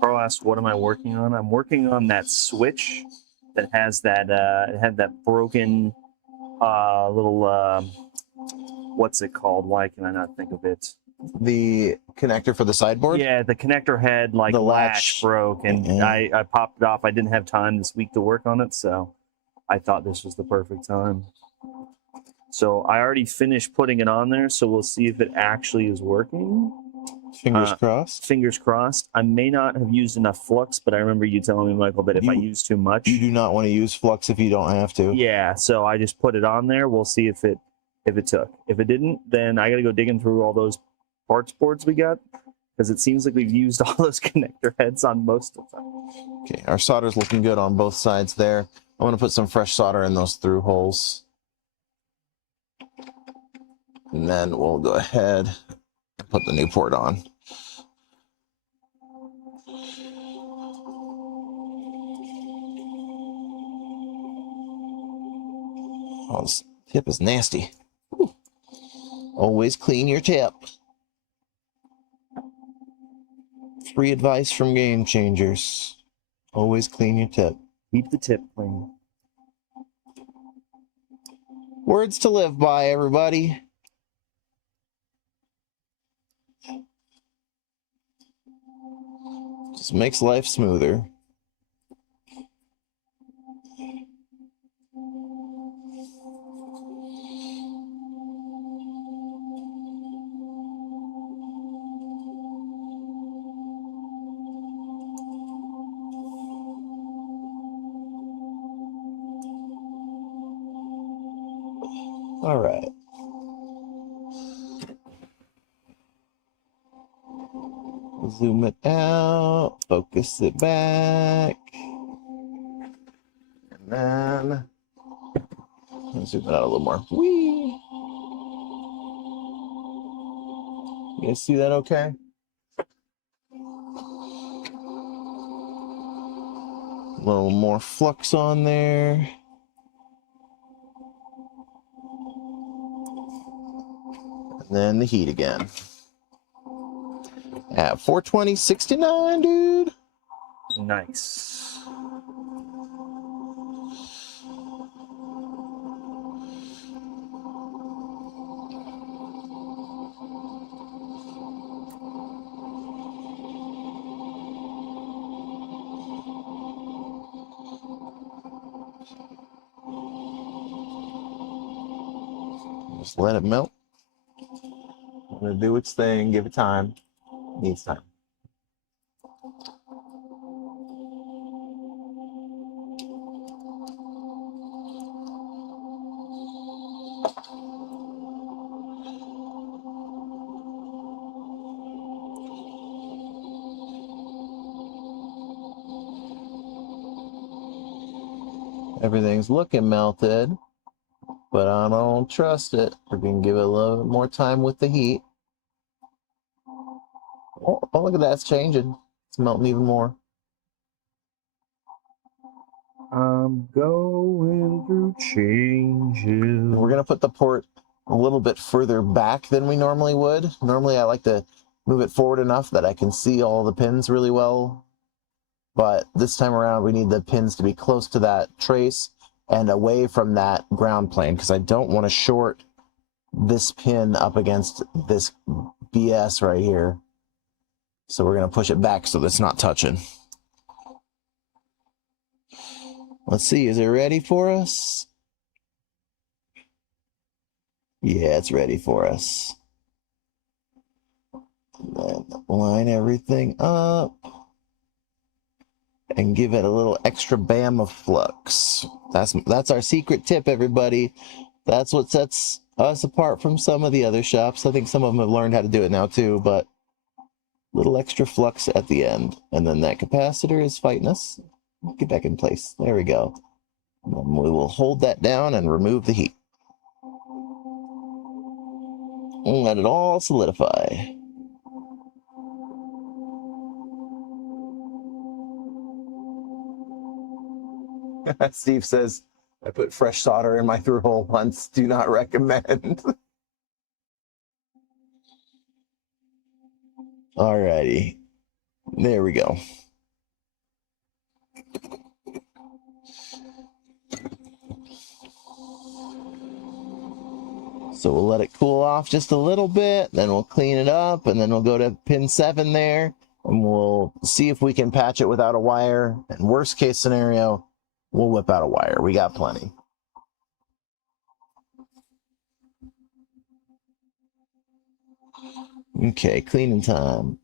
Carl asked, what am I working on? I'm working on that switch that has that, it had that broken little, what's it called? Why can I not think of it? The connector for the sideboard? Yeah, the connector head, like, The latch broke, and Yeah. I popped it off. I didn't have time this week to work on it, so I thought this was the perfect time. So I already finished putting it on there, so we'll see if it actually is working. Fingers crossed. Fingers crossed. I may not have used enough flux, but I remember you telling me, Michael, that if I use too much, You do not want to use flux if you don't have to. yeah. So I just put it on there. We'll see if it took. If it didn't, then I got to go digging through all those parts boards we got, because it seems like we've used all those connector heads on most of them. Okay, our solder's looking good on both sides there. I want to put some fresh solder in those through holes. And then we'll go ahead and put the new port on. Oh, this tip is nasty. Whew. Always clean your tip. Free advice from Game Changers. Always clean your tip. Keep the tip clean. Words to live by, everybody. Just makes life smoother. All right. Zoom it out, focus it back, and then zoom it out a little more. Whee! You guys see that okay? A little more flux on there. And then the heat again. At 420/69, dude. Nice. Just let it melt. Let it do its thing. Give it time. It needs time. Everything's looking melted, but I don't trust it. We're going to give it a little bit more time with the heat. Oh, look at that. It's changing. It's melting even more. I'm going through changes. We're going to put the port a little bit further back than we normally would. Normally, I like to move it forward enough that I can see all the pins really well. But this time around, we need the pins to be close to that trace and away from that ground plane, because I don't want to short this pin up against this BS right here. So we're going to push it back so that's not touching. Let's see, is it ready for us? Yeah, it's ready for us. Then line everything up and give it a little extra bam of flux. That's our secret tip, everybody. That's what sets us apart from some of the other shops. I think some of them have learned how to do it now too, but little extra flux at the end. And then that capacitor is fighting us. Get back in place. There we go. And then we will hold that down and remove the heat. And let it all solidify. Steve says, I put fresh solder in my through hole once. Do not recommend. Alrighty. There we go. So we'll let it cool off just a little bit, then we'll clean it up, and then we'll go to pin 7 there, and we'll see if we can patch it without a wire. And worst case scenario, we'll whip out a wire. We got plenty. Okay, cleaning time.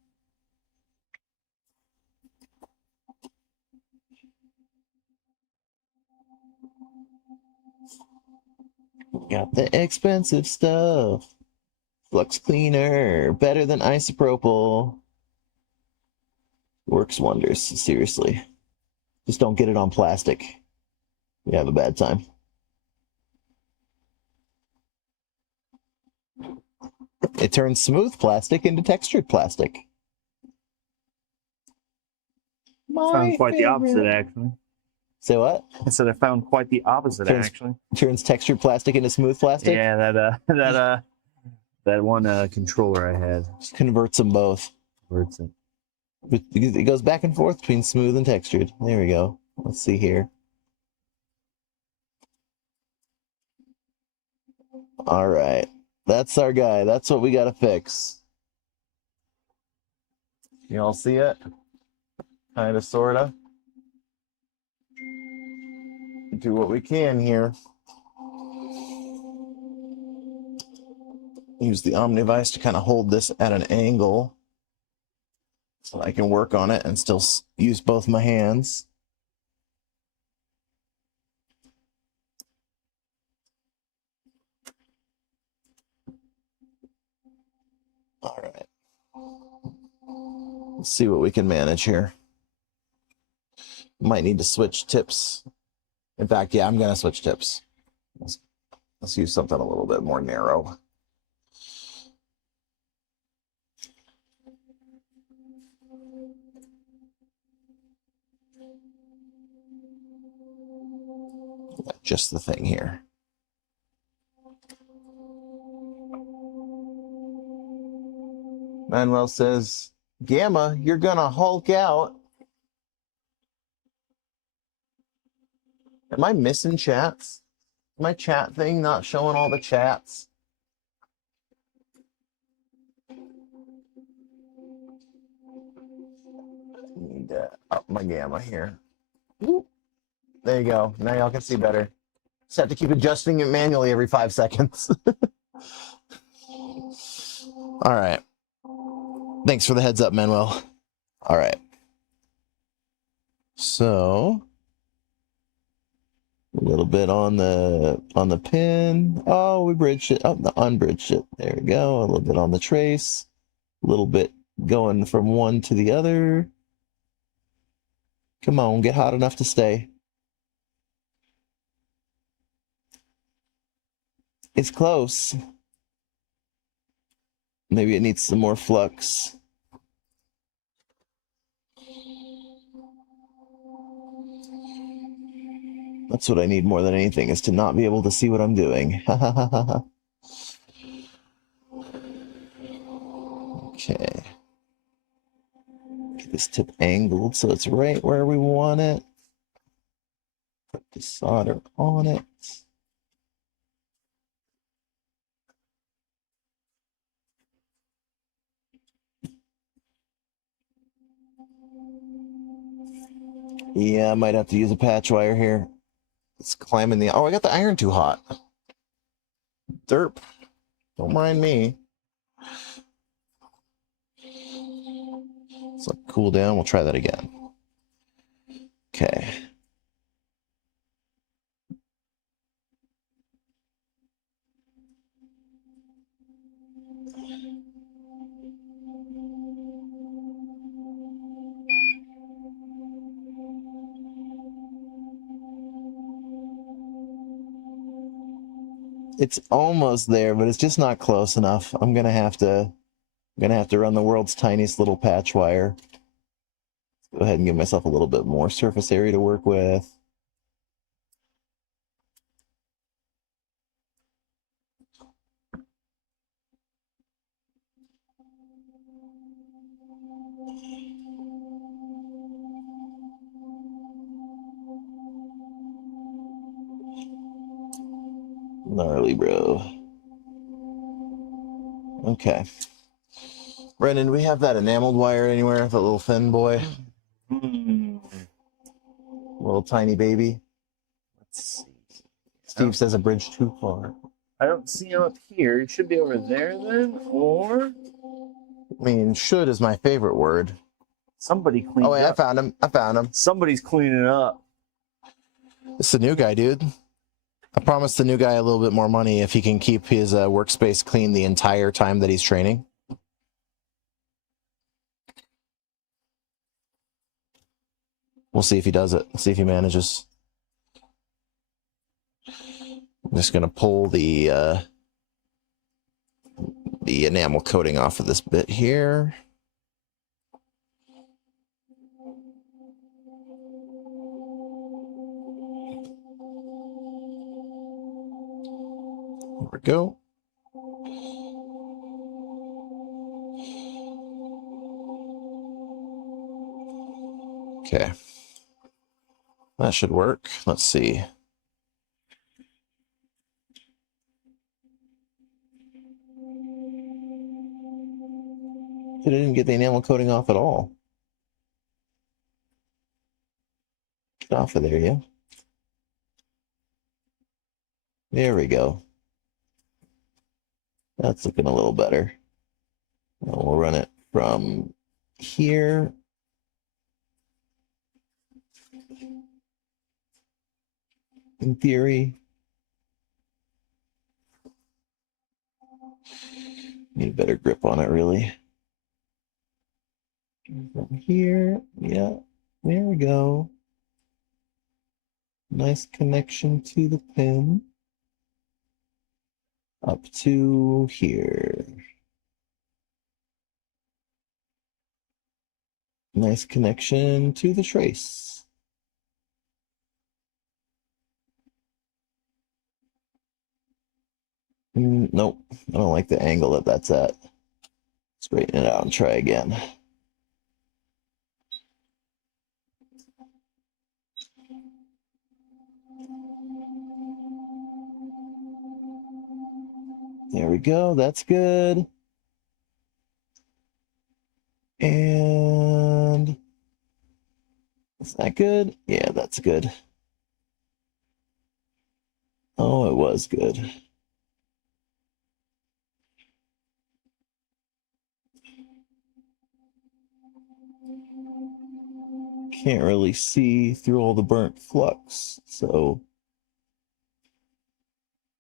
Got the expensive stuff. Flux cleaner, better than isopropyl. Works wonders, seriously. Just don't get it on plastic. You have a bad time. It turns smooth plastic into textured plastic. Found quite the opposite, actually. Say what? I said I found quite the opposite, actually. Turns textured plastic into smooth plastic? Yeah, that one controller I had. Converts them both. Converts it. It goes back and forth between smooth and textured. There we go. Let's see here. All right. That's our guy. That's what we got to fix. You all see it? Kind of, sort of. Do what we can here. Use the Omnivice to kind of hold this at an angle so I can work on it and still use both my hands. All right. Let's see what we can manage here. Might need to switch tips. In fact, yeah, I'm going to switch tips. Let's use something a little bit more narrow. Just the thing here. Manuel says, Gamma, you're gonna Hulk out. Am I missing chats? My chat thing not showing all the chats? Need to up my Gamma here. Whoop. There you go. Now y'all can see better. Just have to keep adjusting it manually every 5 seconds. All right. Thanks for the heads up, Manuel. All right. So a little bit on the pin. Oh, we bridged it. Oh, unbridged it. There we go. A little bit on the trace. A little bit going from one to the other. Come on, get hot enough to stay. It's close. Maybe it needs some more flux. That's what I need more than anything, is to not be able to see what I'm doing. Okay. Get this tip angled so it's right where we want it. Put the solder on it. Yeah, I might have to use a patch wire here. It's climbing the... Oh, I got the iron too hot. Derp. Don't mind me. Let's let cool down. We'll try that again. Okay. It's almost there, but it's just not close enough. I'm gonna have to run the world's tiniest little patch wire. Go ahead and give myself a little bit more surface area to work with. Gnarly, bro. Okay. Brendan, do we have that enameled wire anywhere? The little thin boy? Little tiny baby? Let's see. Steve says a bridge too far. I don't see him up here. It should be over there then, or I mean, should is my favorite word. somebody cleaned Oh, wait, up. I found him. I found him. Somebody's cleaning up. It's the new guy, dude. I promised the new guy a little bit more money if he can keep his workspace clean the entire time that he's training. We'll see if he does it. See if he manages. I'm just gonna pull the enamel coating off of this bit here. There we go. Okay. That should work. Let's see. I didn't get the enamel coating off at all. Get off of there, yeah. There we go. That's looking a little better. And we'll run it from here. In theory. Need a better grip on it, really. From here, yeah, there we go. Nice connection to the pin. Up to here. Nice connection to the trace. Nope, I don't like the angle that that's at. Straighten it out and try again. There we go, that's good. And is that good? Yeah, that's good. Oh, it was good. Can't really see through all the burnt flux, so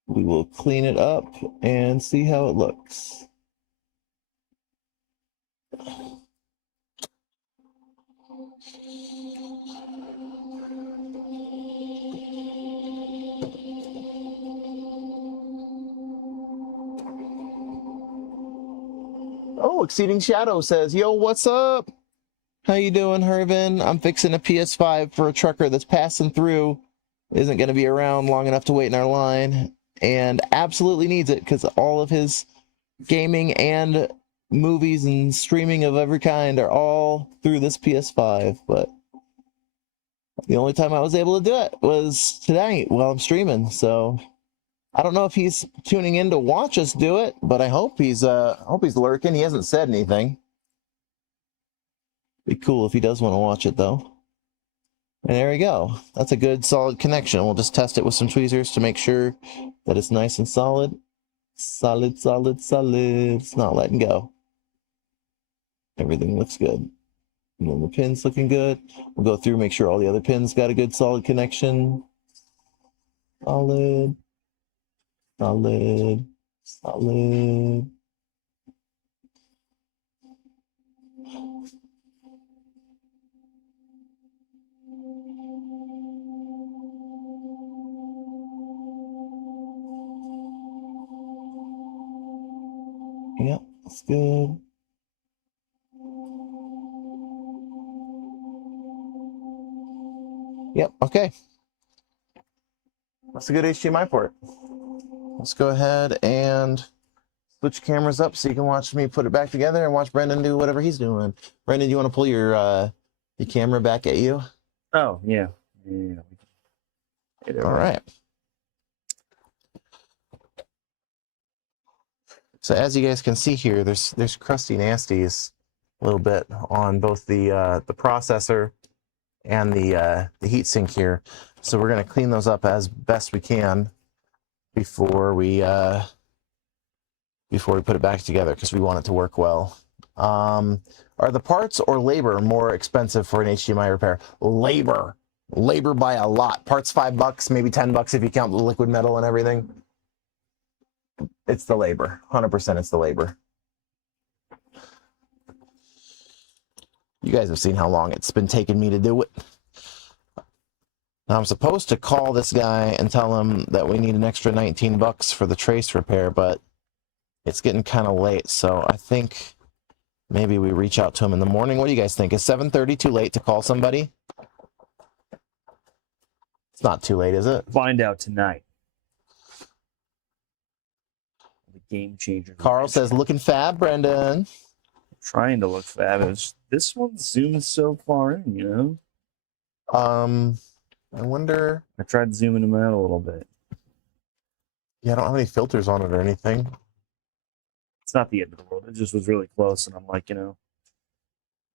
we will clean it up and see how it looks. Oh, Exceeding Shadow says, yo, what's up? How you doing, Hervin? I'm fixing a PS5 for a trucker that's passing through. Isn't going to be around long enough to wait in our line. And absolutely needs it because all of his gaming and movies and streaming of every kind are all through this PS5. But the only time I was able to do it was tonight while I'm streaming. So I don't know if he's tuning in to watch us do it, but I hope he's lurking. He hasn't said anything. Be cool if he does want to watch it though. And there we go. That's a good solid connection. We'll just test it with some tweezers to make sure that it's nice and solid. Solid, solid, solid. It's not letting go. Everything looks good. And then the pin's looking good. We'll go through, make sure all the other pins got a good solid connection. Solid. Solid. Solid. Yep, that's good. Yep, okay. That's a good HDMI port. Let's go ahead and switch cameras up so you can watch me put it back together and watch Brendan do whatever he's doing. Brendan, you want to pull your camera back at you? Oh, yeah. All right. So as you guys can see here, there's crusty nasties a little bit on both the processor and the heatsink here. So we're going to clean those up as best we can before we put it back together, because we want it to work well. Are the parts or labor more expensive for an HDMI repair? Labor by a lot. Parts $5, maybe $10 if you count the liquid metal and everything. It's the labor. 100% it's the labor. You guys have seen how long it's been taking me to do it. Now I'm supposed to call this guy and tell him that we need an extra $19 for the trace repair, but it's getting kind of late, so I think maybe we reach out to him in the morning. What do you guys think? Is 7:30 too late to call somebody? It's not too late, is it? Find out tonight. The game changer. Carl says, looking fab, Brendan. Trying to look fabulous. This one zooms so far in, you know? I wonder. I tried zooming them out a little bit. Yeah, I don't have any filters on it or anything. It's not the end of the world. It just was really close, and I'm like, you know,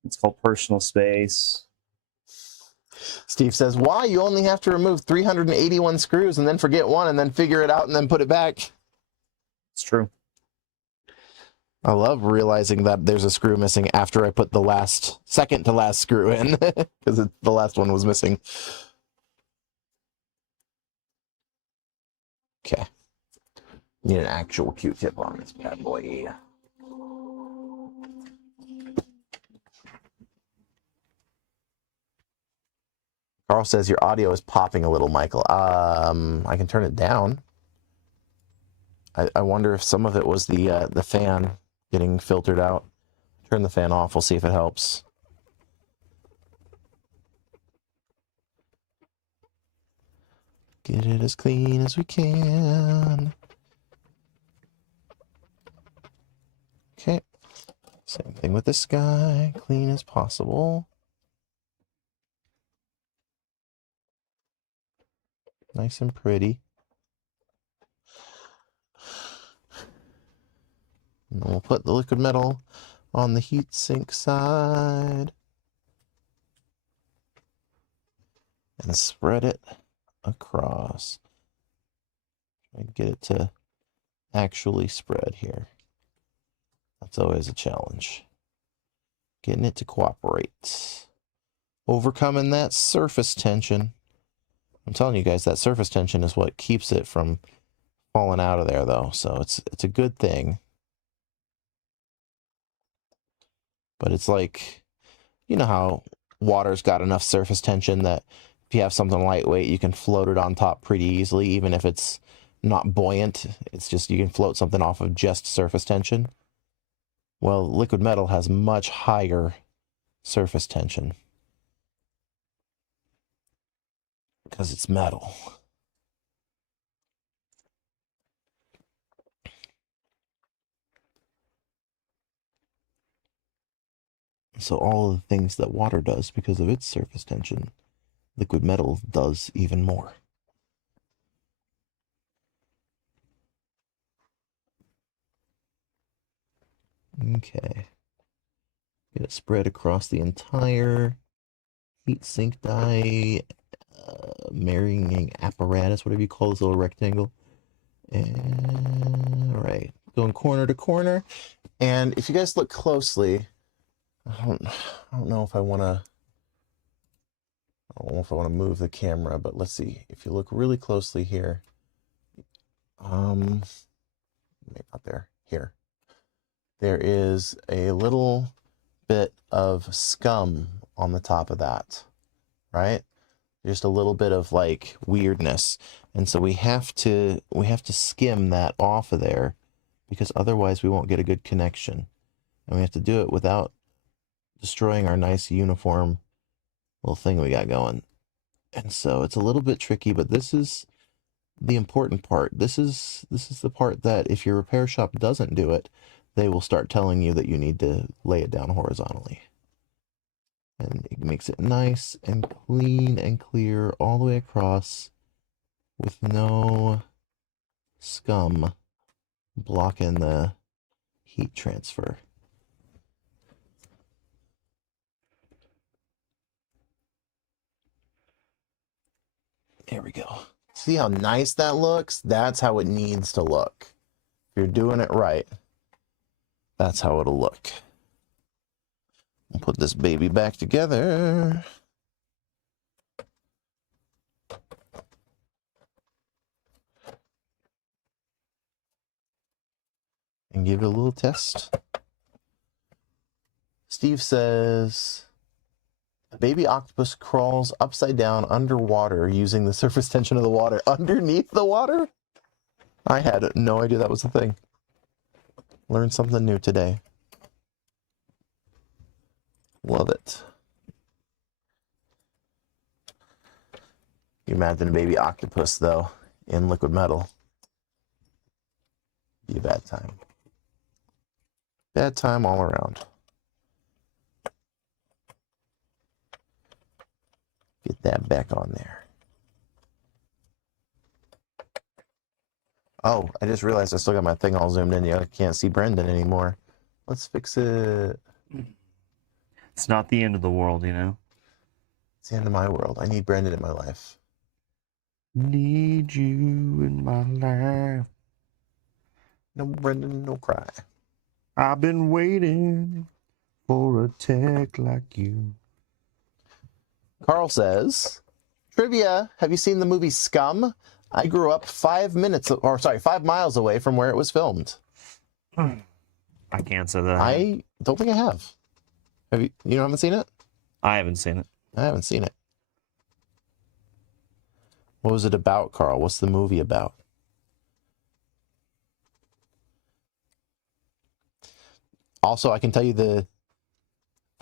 it's called personal space. Steve says, why? You only have to remove 381 screws and then forget one and then figure it out and then put it back. It's true. I love realizing that there's a screw missing after I put the second to last screw in, because the last one was missing. Okay. Need an actual Q-tip on this bad boy. Carl says your audio is popping a little, Michael. I can turn it down. I wonder if some of it was the fan getting filtered out. Turn the fan off. We'll see if it helps. Get it as clean as we can. Okay. Same thing with this guy. Clean as possible. Nice and pretty. And then we'll put the liquid metal on the heatsink side and spread it across. Try and get it to actually spread here. That's always a challenge. Getting it to cooperate. Overcoming that surface tension. I'm telling you guys, that surface tension is what keeps it from falling out of there, though. So it's a good thing. But it's like, you know how water's got enough surface tension that if you have something lightweight, you can float it on top pretty easily, even if it's not buoyant. It's just you can float something off of just surface tension. Well, liquid metal has much higher surface tension because it's metal. So all of the things that water does because of its surface tension, liquid metal does even more. Okay. Get it spread across the entire heat sink die, marrying apparatus, whatever you call this little rectangle. And all right, going corner to corner. And if you guys look closely, I don't know if I want to. I don't know if I want to move the camera, but let's see. If you look really closely here, maybe not there. Here, there is a little bit of scum on the top of that, right? Just a little bit of like weirdness, and so we have to skim that off of there, because otherwise we won't get a good connection, and we have to do it without destroying our nice uniform little thing we got going. And so it's a little bit tricky, but this is the important part. This is the part that if your repair shop doesn't do it, they will start telling you that you need to lay it down horizontally. And it makes it nice and clean and clear all the way across with no scum blocking the heat transfer. There we go. See how nice that looks? That's how it needs to look. If you're doing it right, that's how it'll look. We'll put this baby back together. And give it a little test. Steve says, a baby octopus crawls upside down underwater using the surface tension of the water. Underneath the water? I had no idea that was a thing. Learned something new today. Love it. You imagine a baby octopus, though, in liquid metal. Be a bad time. Bad time all around. Get that back on there. Oh, I just realized I still got my thing all zoomed in. I can't see Brendan anymore. Let's fix it. It's not the end of the world, you know? It's the end of my world. I need Brendan in my life. Need you in my life. No Brendan, no cry. I've been waiting for a tech like you. Carl says, trivia, have you seen the movie Scum? I grew up 5 miles away from where it was filmed. I can't say that. I don't think I have. Have you? You haven't seen it? I haven't seen it. I haven't seen it. What was it about, Carl? What's the movie about? Also, I can tell you the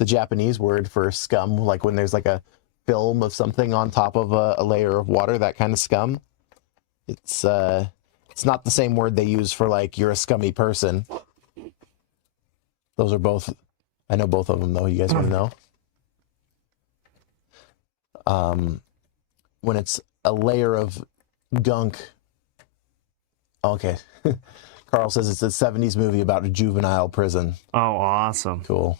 Japanese word for scum, like when there's like a film of something on top of a layer of water, that kind of scum. It's not the same word they use for like you're a scummy person. Those are both, I know both of them though. You guys want to know? When it's a layer of gunk. Okay. Carl says it's a 70s movie about a juvenile prison. Oh, awesome. Cool.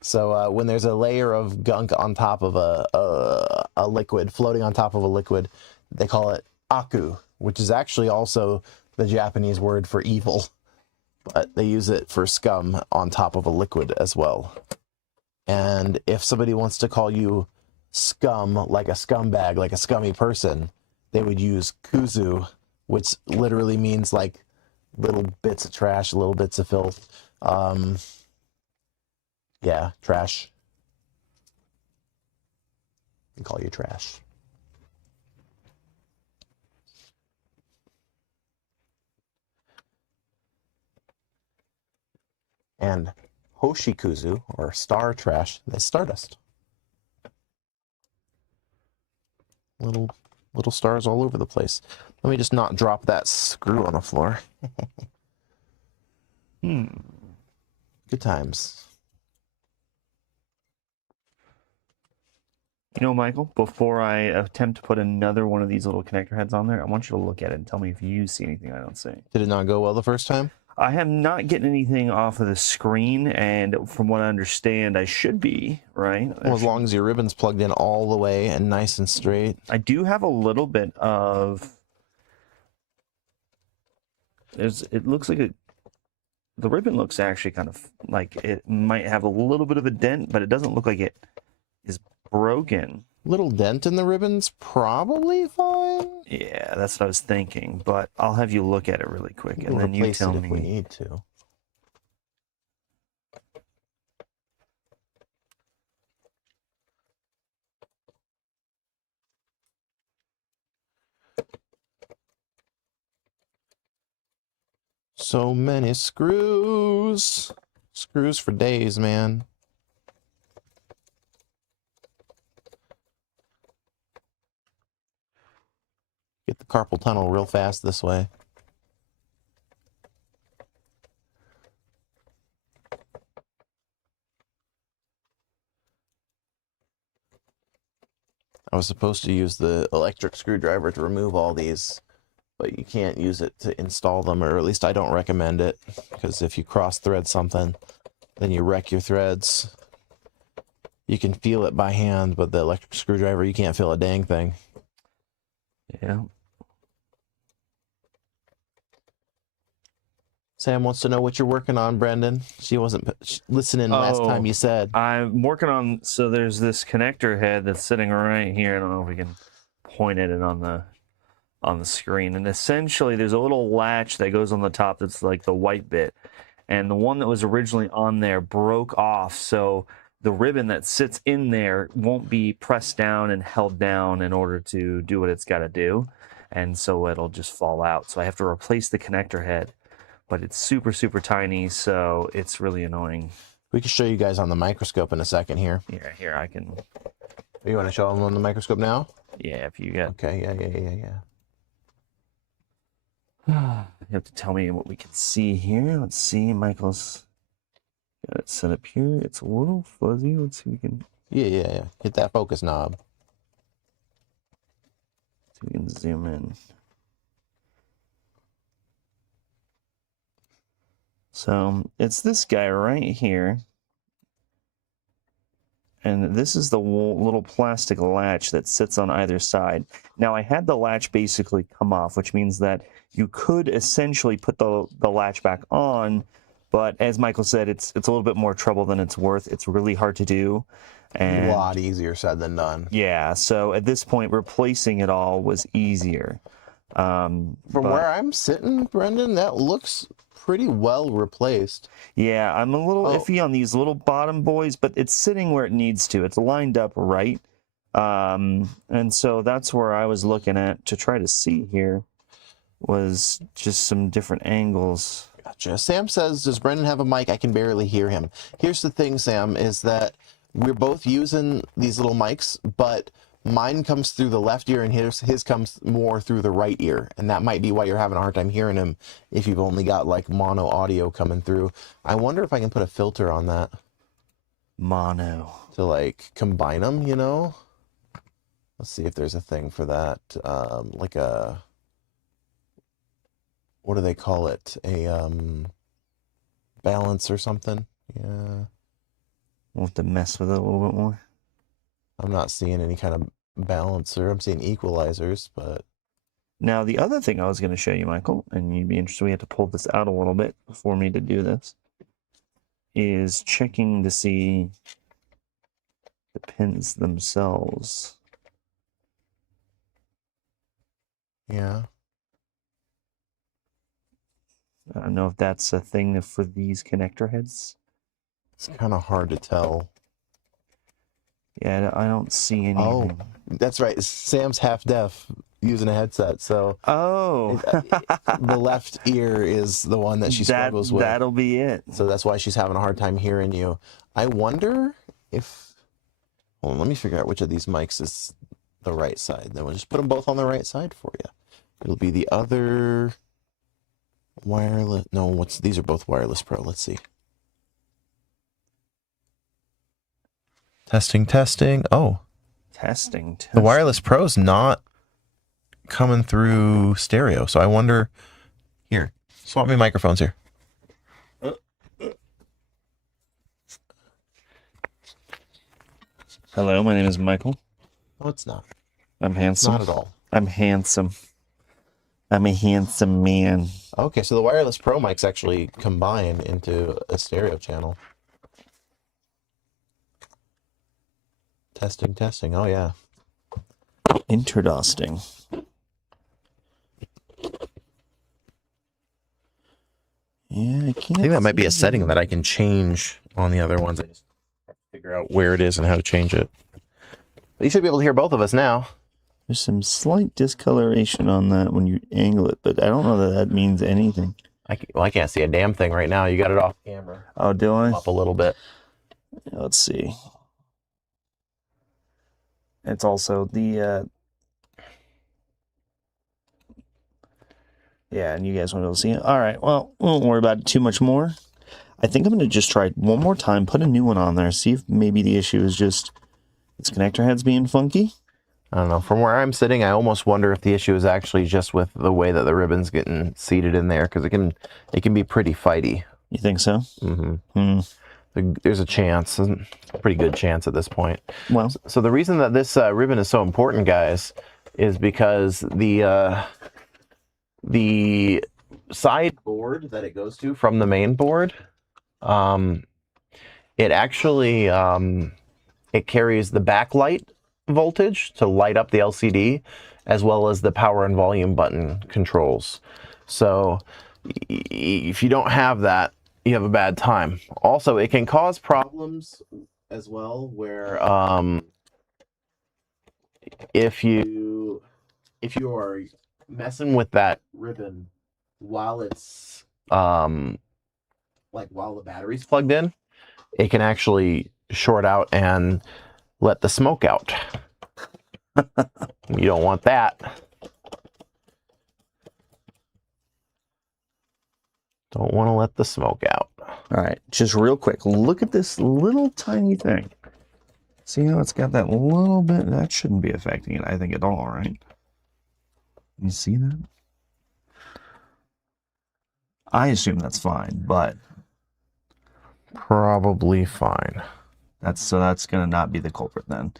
So when there's a layer of gunk on top of a liquid, floating on top of a liquid, they call it aku, which is actually also the Japanese word for evil, but they use it for scum on top of a liquid as well. And if somebody wants to call you scum, like a scumbag, like a scummy person, they would use kuzu, which literally means like little bits of trash, little bits of filth. Yeah, trash. They call you trash. And hoshikuzu, or star trash, is stardust. Little stars all over the place. Let me just not drop that screw on the floor. Good times. You know, Michael, before I attempt to put another one of these little connector heads on there, I want you to look at it and tell me if you see anything I don't see. Did it not go well the first time? I am not getting anything off of the screen, and from what I understand, I should be, right? Well, as long as your ribbon's plugged in all the way and nice and straight. I do have a little bit of... It looks like the ribbon looks actually kind of like it might have a little bit of a dent, but it doesn't look like it is broken. Little dent in the ribbon's probably fine. Yeah, that's what I was thinking, but I'll have you look at it really quick, and then you tell it if me. we need to. So many screws. Screws for days, man. Get the carpal tunnel real fast this way. I was supposed to use the electric screwdriver to remove all these, but you can't use it to install them, or at least I don't recommend it, because if you cross thread something, then you wreck your threads. You can feel it by hand, but the electric screwdriver, you can't feel a dang thing. Yeah. Sam wants to know what you're working on, Brendan. She wasn't listening last time you said. I'm working on, so there's this connector head that's sitting right here. I don't know if we can point at it on the screen. And essentially there's a little latch that goes on the top that's like the white bit. And the one that was originally on there broke off. So the ribbon that sits in there won't be pressed down and held down in order to do what it's got to do. And so it'll just fall out. So I have to replace the connector head. But it's super, super tiny, so it's really annoying. We can show you guys on the microscope in a second here. Yeah, here, I can... You want to show them on the microscope now? Yeah, if you get... Okay, yeah. You have to tell me what we can see here. Let's see, Michael's got it set up here. It's a little fuzzy. Let's see if we can... Yeah. Hit that focus knob. See if we can zoom in. So it's this guy right here. And this is the little plastic latch that sits on either side. Now, I had the latch basically come off, which means that you could essentially put the latch back on. But as Michael said, it's a little bit more trouble than it's worth. It's really hard to do. And a lot easier said than done. Yeah, so at this point, replacing it all was easier. From where I'm sitting, Brendan, that looks pretty well replaced. Yeah, I'm a little iffy on these little bottom boys, but it's sitting where it needs to. It's lined up right. And so that's where I was looking at to try to see here was just some different angles. Gotcha. Sam says, does Brendan have a mic? I can barely hear him. Here's the thing, Sam, is that we're both using these little mics, but mine comes through the left ear and his comes more through the right ear. And that might be why you're having a hard time hearing him if you've only got like mono audio coming through. I wonder if I can put a filter on that. Mono. To like combine them, you know? Let's see if there's a thing for that. Like a, what do they call it? A balance or something. Yeah. We'll have to mess with it a little bit more. I'm not seeing any kind of balancer. I'm seeing equalizers, but... Now, the other thing I was going to show you, Michael, and you'd be interested, we had to pull this out a little bit for me to do this, is checking to see the pins themselves. Yeah. I don't know if that's a thing for these connector heads. It's kind of hard to tell. Yeah, I don't see anything. Oh, that's right. Sam's half deaf using a headset, so the left ear is the one that she struggles with. That'll be it. So that's why she's having a hard time hearing you. I wonder if... Hold on, let me figure out which of these mics is the right side. Then we'll just put them both on the right side for you. It'll be the other wireless... No, these are both wireless pro. Let's see. Testing. Oh. Testing. The wireless pro's not coming through stereo. So I wonder... Here, swap me microphones here. Hello, my name is Michael. No, it's not. I'm handsome. Not at all. I'm handsome. I'm a handsome man. Okay, so the wireless pro mics actually combine into a stereo channel. Testing, testing. Oh, yeah. Interesting. Yeah, I can't. I think that might be a setting that I can change on the other ones. I just have to figure out where it is and how to change it. But you should be able to hear both of us now. There's some slight discoloration on that when you angle it, but I don't know that that means anything. I can't see a damn thing right now. You got it off camera. Oh, do I? Up a little bit. Let's see. It's also the yeah, and you guys won't be able to see it. All right, well, we won't worry about it too much more. I think I'm going to just try one more time, put a new one on there, see if maybe the issue is just its connector heads being funky. I don't know. From where I'm sitting, I almost wonder if the issue is actually just with the way that the ribbon's getting seated in there, because it can be pretty fighty. You think so? Mm-hmm. There's a chance, a pretty good chance at this point. Well, so the reason that this ribbon is so important, guys, is because the side board that it goes to from the main board, it actually it carries the backlight voltage to light up the LCD, as well as the power and volume button controls. So if you don't have that, you have a bad time. Also, it can cause problems as well, where if you are messing with that ribbon while it's like while the battery's plugged in, it can actually short out and let the smoke out. You don't want that. Don't want to let the smoke out. all right, just real quick, look at this little tiny thing. See how it's got that little bit? That shouldn't be affecting it, I think, at all, right? You see that? I assume that's fine, but Probably fine. that's going to not be the culprit then.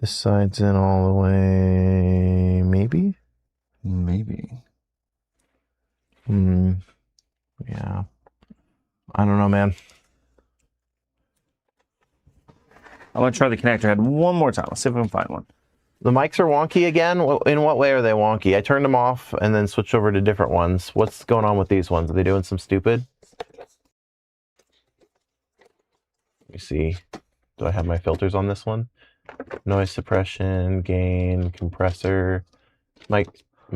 This side's in all the way, maybe? Maybe. Yeah. I don't know, man. I'm going to try the connector head one more time. Let's see if we can find one. The mics are wonky again. In what way are they wonky? I turned them off and then switched over to different ones. What's going on with these ones? Are they doing some stupid? Let me see. Do I have my filters on this one? Noise suppression, gain, compressor. My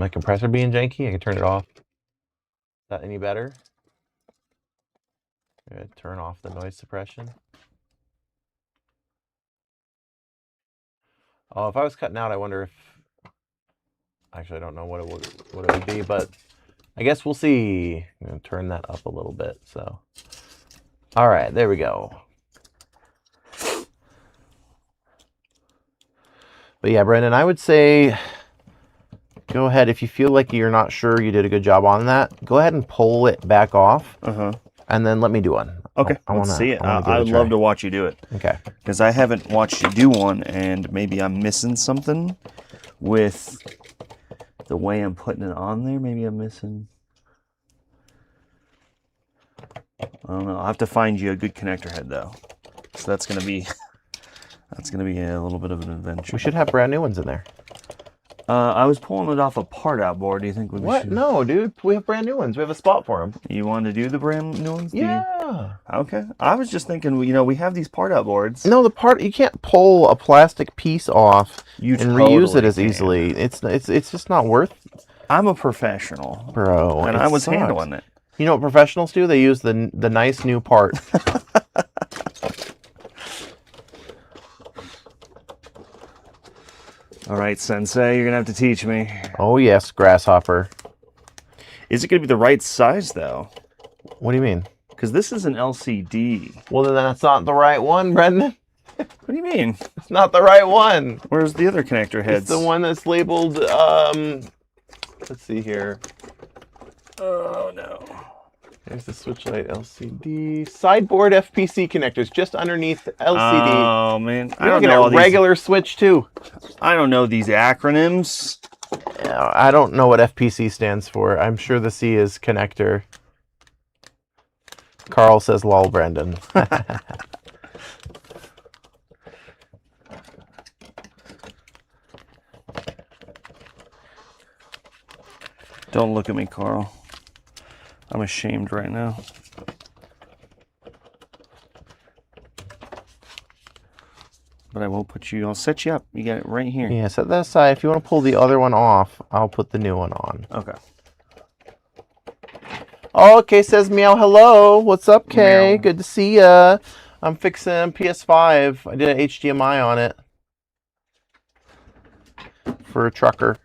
compressor being janky? I can turn it off. Is that any better? I'm gonna turn off the noise suppression. Oh, if I was cutting out, I wonder if... Actually, I don't know what it would be, but I guess we'll see. I'm going to turn that up a little bit, so... All right, there we go. But yeah, Brendan, I would say go ahead. If you feel like you're not sure you did a good job on that, go ahead and pull it back off, and then let me do one. Okay, let's see it. I would love to watch you do it. Okay. Because I haven't watched you do one, and maybe I'm missing something with the way I'm putting it on there. Maybe I'm missing... I don't know. I'll have to find you a good connector head, though. So that's going to be... That's going to be a little bit of an adventure. We should have brand new ones in there. I was pulling it off a part-out board. Do you think we What? should... No, dude. We have brand new ones. We have a spot for them. You want to do the brand new ones? Yeah. Okay. I was just thinking, you know, we have these part-out boards. No, you can't pull a plastic piece off and reuse it as can. easily. It's just not worth... I'm a professional. Bro, and I was handling it. You know what professionals do? They use the nice new part. All right, Sensei, you're going to have to teach me. Oh, yes, grasshopper. Is it going to be the right size, though? What do you mean? Because this is an LCD. Well, then that's not the right one, Brendan. What do you mean? It's not the right one. Where's the other connector heads? It's the one that's labeled, let's see here. Oh, no. There's the switch light LCD. Sideboard FPC connectors just underneath LCD. Oh man, I You're don't making know a all these. regular switch too. I don't know these acronyms. I don't know what FPC stands for. I'm sure the C is connector. Carl says lol, Brandon. Don't look at me, Carl. I'm ashamed right now. But I won't put you. I'll set you up. You got it right here. Yeah, set that aside. If you want to pull the other one off, I'll put the new one on. Okay. Oh, Kay says meow hello. What's up, Kay? Meow. Good to see ya. I'm fixing PS5. I did an HDMI on it for a trucker.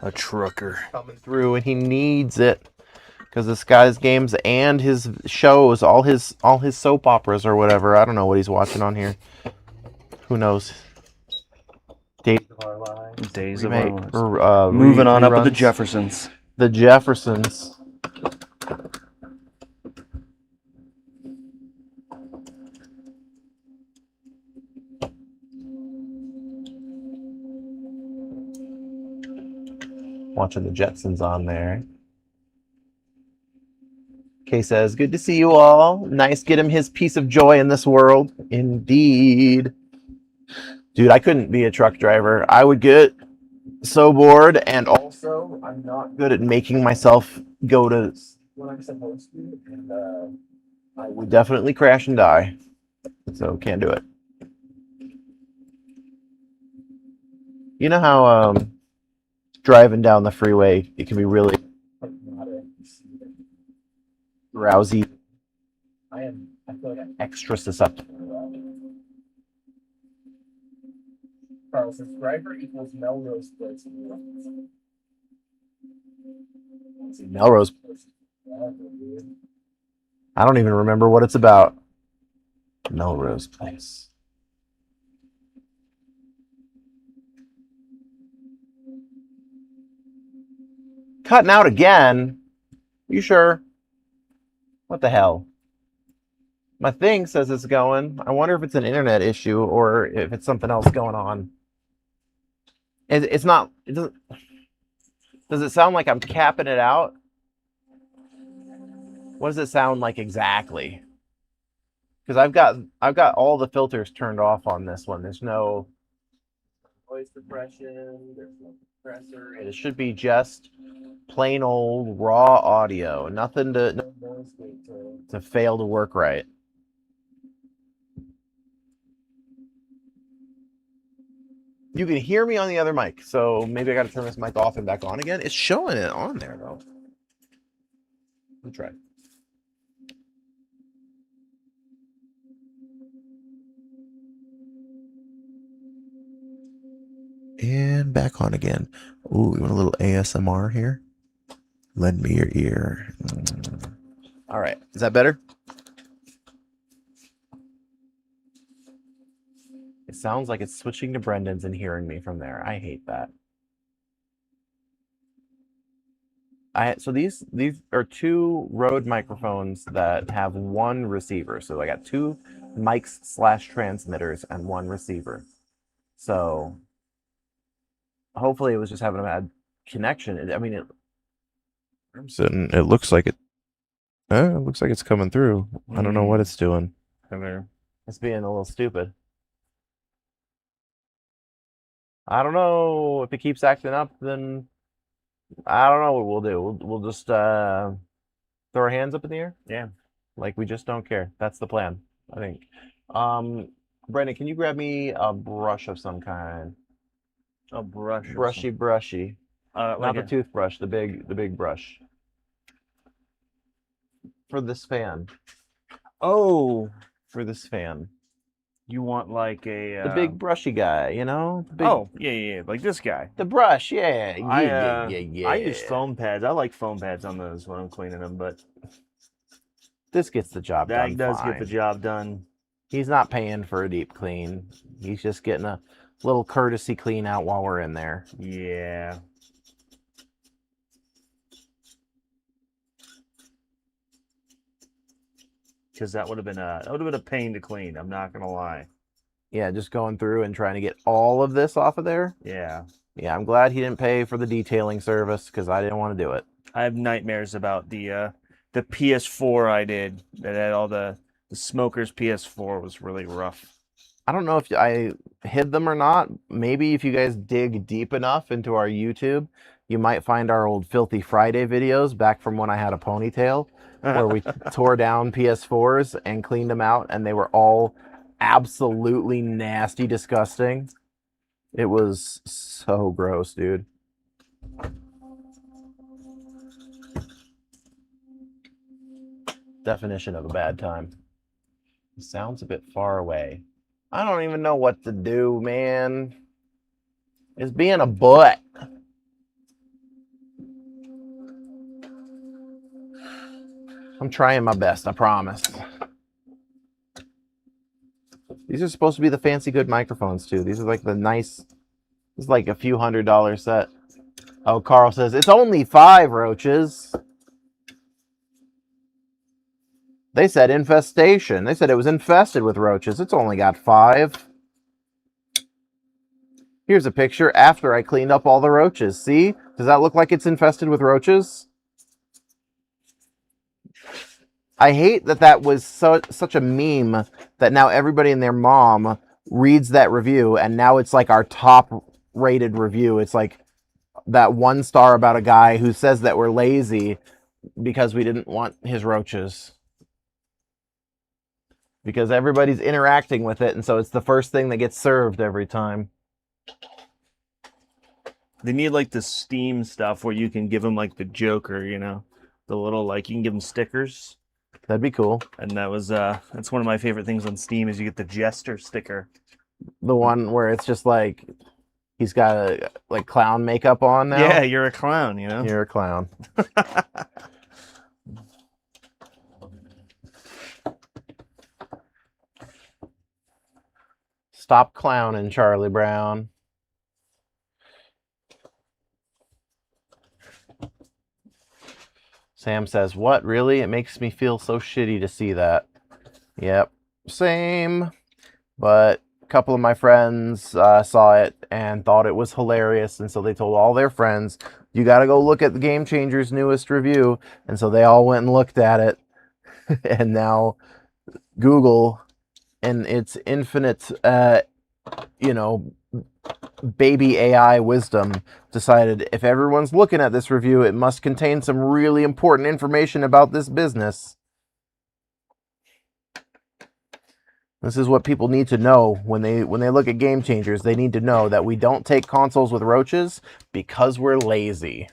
A trucker. Coming through, and he needs it because this guy's games and his shows, all his soap operas or whatever. I don't know what he's watching on here. Who knows? Days of Our Lives. Days of Our remake, Lives. or, Moving on up with the reruns. Jeffersons. The Jeffersons. Watching the Jetsons on there. Kay says, good to see you all. Nice, get him his piece of joy in this world. Indeed. Dude, I couldn't be a truck driver. I would get so bored, and also I'm not good at making myself go to what I'm supposed to, and I would definitely crash and die. So can't do it. You know how driving down the freeway, it can be really drowsy. I feel like I'm extra susceptible. Carl says driver equals Melrose Place. Melrose Place. I don't even remember what it's about. Melrose Place. Cutting out again? You sure? What the hell? My thing says it's going. I wonder if it's an internet issue or if it's something else going on. It's not. It doesn't. Does it sound like I'm capping it out? What does it sound like exactly? Because I've got all the filters turned off on this one. There's no noise suppression. There's no compressor. It should be just plain old raw audio. Nothing to no noise to fail to work right. You can hear me on the other mic, so maybe I got to turn this mic off and back on again. It's showing it on there though. Let's try. And back on again. Ooh, you want a little ASMR here? Lend me your ear. All right, is that better? It sounds like it's switching to Brendan's and hearing me from there. I hate that. So these are two Rode microphones that have one receiver. So I got two mics / transmitters and one receiver. So hopefully it was just having a bad connection. I mean, it looks like it. It looks like it's coming through. I don't know what it's doing. It's being a little stupid. I don't know if it keeps acting up. Then I don't know what we'll do. We'll just throw our hands up in the air. Yeah, like we just don't care. That's the plan, I think. Brendan, can you grab me a brush of some kind? A brush. Brushy. Not the toothbrush. The big brush. For this fan. Oh, for this fan. You want like a the big brushy guy, you know? Oh, yeah, like this guy. The brush, yeah. I use foam pads. I like foam pads on those when I'm cleaning them, but this gets the job done. That does get the job done. He's not paying for a deep clean. He's just getting a little courtesy clean out while we're in there. Yeah. because that would have been a pain to clean. I'm not gonna lie. Yeah, just going through and trying to get all of this off of there. Yeah, Yeah, I'm glad he didn't pay for the detailing service because I didn't want to do it. I have nightmares about the PS4 I did that had all the smokers. PS4 was really rough. I don't know if I hid them or not. Maybe if you guys dig deep enough into our YouTube, you might find our old Filthy Friday videos back from when I had a ponytail, where we tore down PS4s and cleaned them out, and they were all absolutely nasty, disgusting. It was so gross, dude. Definition of a bad time. It sounds a bit far away. I don't even know what to do, man. It's being a butt. I'm trying my best, I promise. These are supposed to be the fancy good microphones too. These are like the nice, this is like a few $100 set. Oh, Carl says, it's only 5 roaches. They said infestation. They said it was infested with roaches. It's only got 5. Here's a picture after I cleaned up all the roaches. See? Does that look like it's infested with roaches? I hate that that was such a meme that now everybody and their mom reads that review, and now it's like our top rated review. It's like that 1 star about a guy who says that we're lazy because we didn't want his roaches. Because everybody's interacting with it, and so it's the first thing that gets served every time. They need like the Steam stuff where you can give them like the Joker, you know, the little like you can give them stickers. That'd be cool. And that's one of my favorite things on Steam is you get the Jester sticker. The one where it's just like he's got a like clown makeup on now. Yeah, you're a clown, you know. You're a clown. Stop clowning, Charlie Brown. Sam says, what, really? It makes me feel so shitty to see that. Yep, same. But a couple of my friends saw it and thought it was hilarious, and so they told all their friends, you got to go look at the Game Changer's newest review. And so they all went and looked at it. And now Google, and its infinite, baby AI wisdom, decided if everyone's looking at this review, it must contain some really important information about this business. This is what people need to know when they look at Game Changers. They need to know that we don't take consoles with roaches because we're lazy.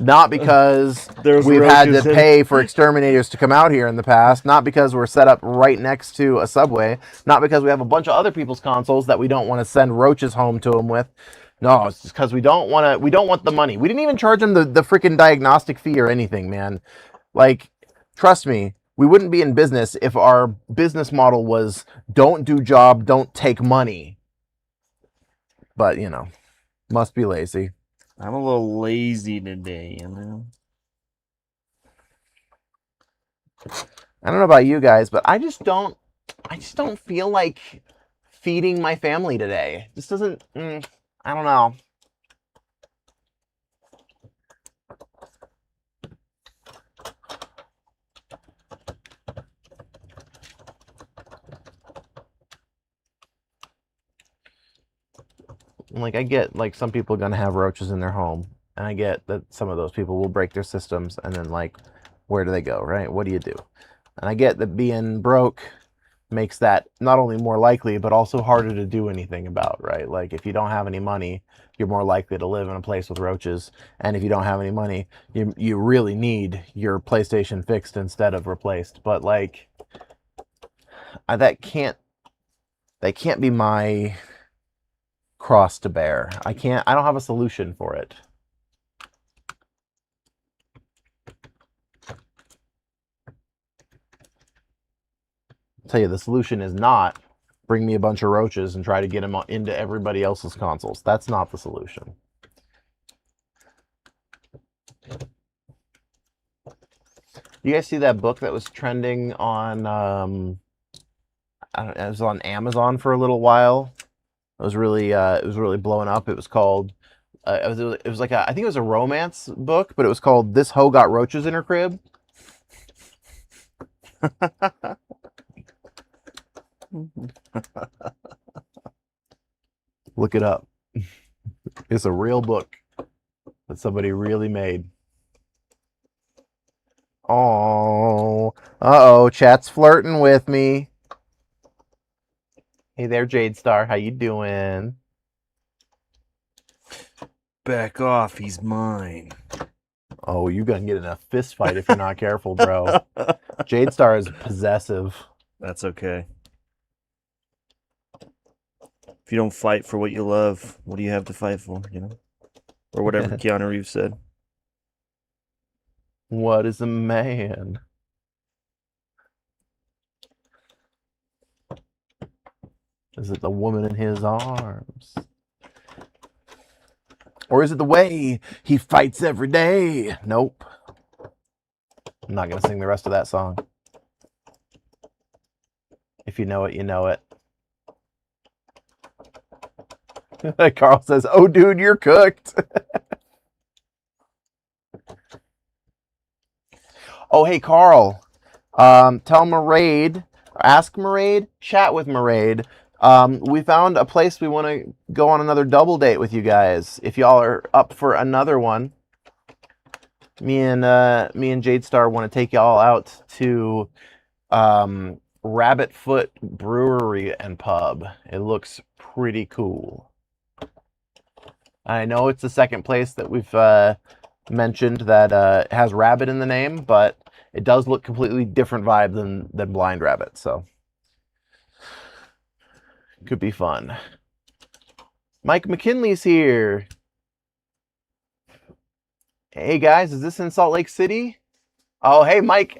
Not because we've had to pay for exterminators to come out here in the past. Not because we're set up right next to a subway. Not because we have a bunch of other people's consoles that we don't want to send roaches home to them with. No, it's just because we don't want the money. We didn't even charge them the freaking diagnostic fee or anything, man. Like, trust me, we wouldn't be in business if our business model was don't do job, don't take money. But, must be lazy. I'm a little lazy today, you know. I don't know about you guys, but I just don't feel like feeding my family today. This doesn't, I don't know. Like, I get, like, some people are going to have roaches in their home. And I get that some of those people will break their systems. And then, like, where do they go, right? What do you do? And I get that being broke makes that not only more likely, but also harder to do anything about, right? Like, if you don't have any money, you're more likely to live in a place with roaches. And if you don't have any money, you really need your PlayStation fixed instead of replaced. But, like, that can't be my cross to bear. I don't have a solution for it. I'll tell you, the solution is not bring me a bunch of roaches and try to get them into everybody else's consoles. That's not the solution. You guys see that book that was trending on I don't, it was on Amazon for a little while. It was really blowing up. It was called it was like I think it was a romance book, but it was called This Hoe Got Roaches in Her Crib. Look it up. It's a real book that somebody really made. Oh, uh-oh, chat's flirting with me. Hey there, Jade Star. How you doing? Back off, he's mine. Oh, you're gonna get in a fist fight if you're not careful, bro. Jade Star is possessive. That's okay. If you don't fight for what you love, what do you have to fight for, you know? Or whatever Keanu Reeves said. What is a man? Is it the woman in his arms? Or is it the way he fights every day? Nope. I'm not going to sing the rest of that song. If you know it, you know it. Carl says, oh, dude, you're cooked. Oh, hey, Carl. Tell Maraid, ask Maraid, chat with Maraid. We found a place we want to go on another double date with you guys. If y'all are up for another one, me and Jade Star want to take y'all out to Rabbit Foot Brewery and Pub. It looks pretty cool. I know it's the second place that we've mentioned that has rabbit in the name, but it does look completely different vibe than Blind Rabbit, so could be fun. Mike McKinley's here. Hey guys, is this in Salt Lake City? Oh, hey Mike,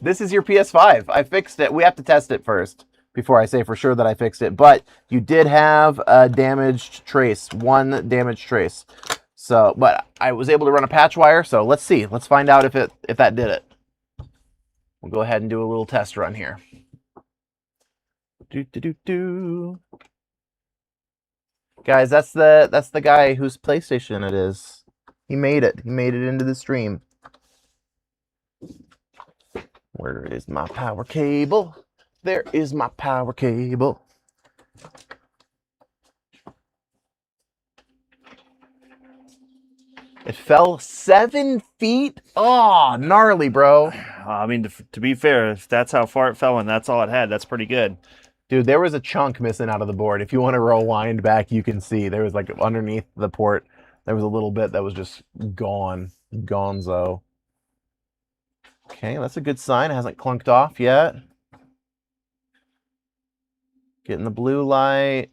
this is your PS5. I fixed it. We have to test it first before I say for sure that I fixed it, but you did have a damaged trace, one damaged trace. So, but I was able to run a patch wire, so let's see. Let's find out if that did it. We'll go ahead and do a little test run here. Guys, that's the guy whose PlayStation it is. He made it. He made it into the stream. Where is my power cable? There is my power cable. It fell 7 feet. Oh, gnarly, bro. I mean, to be fair, if that's how far it fell and that's all it had, that's pretty good. Dude, there was a chunk missing out of the board. If you want to rewind back, you can see there was like underneath the port, there was a little bit that was just gone. Gonzo. Okay, that's a good sign. It hasn't clunked off yet. Getting the blue light.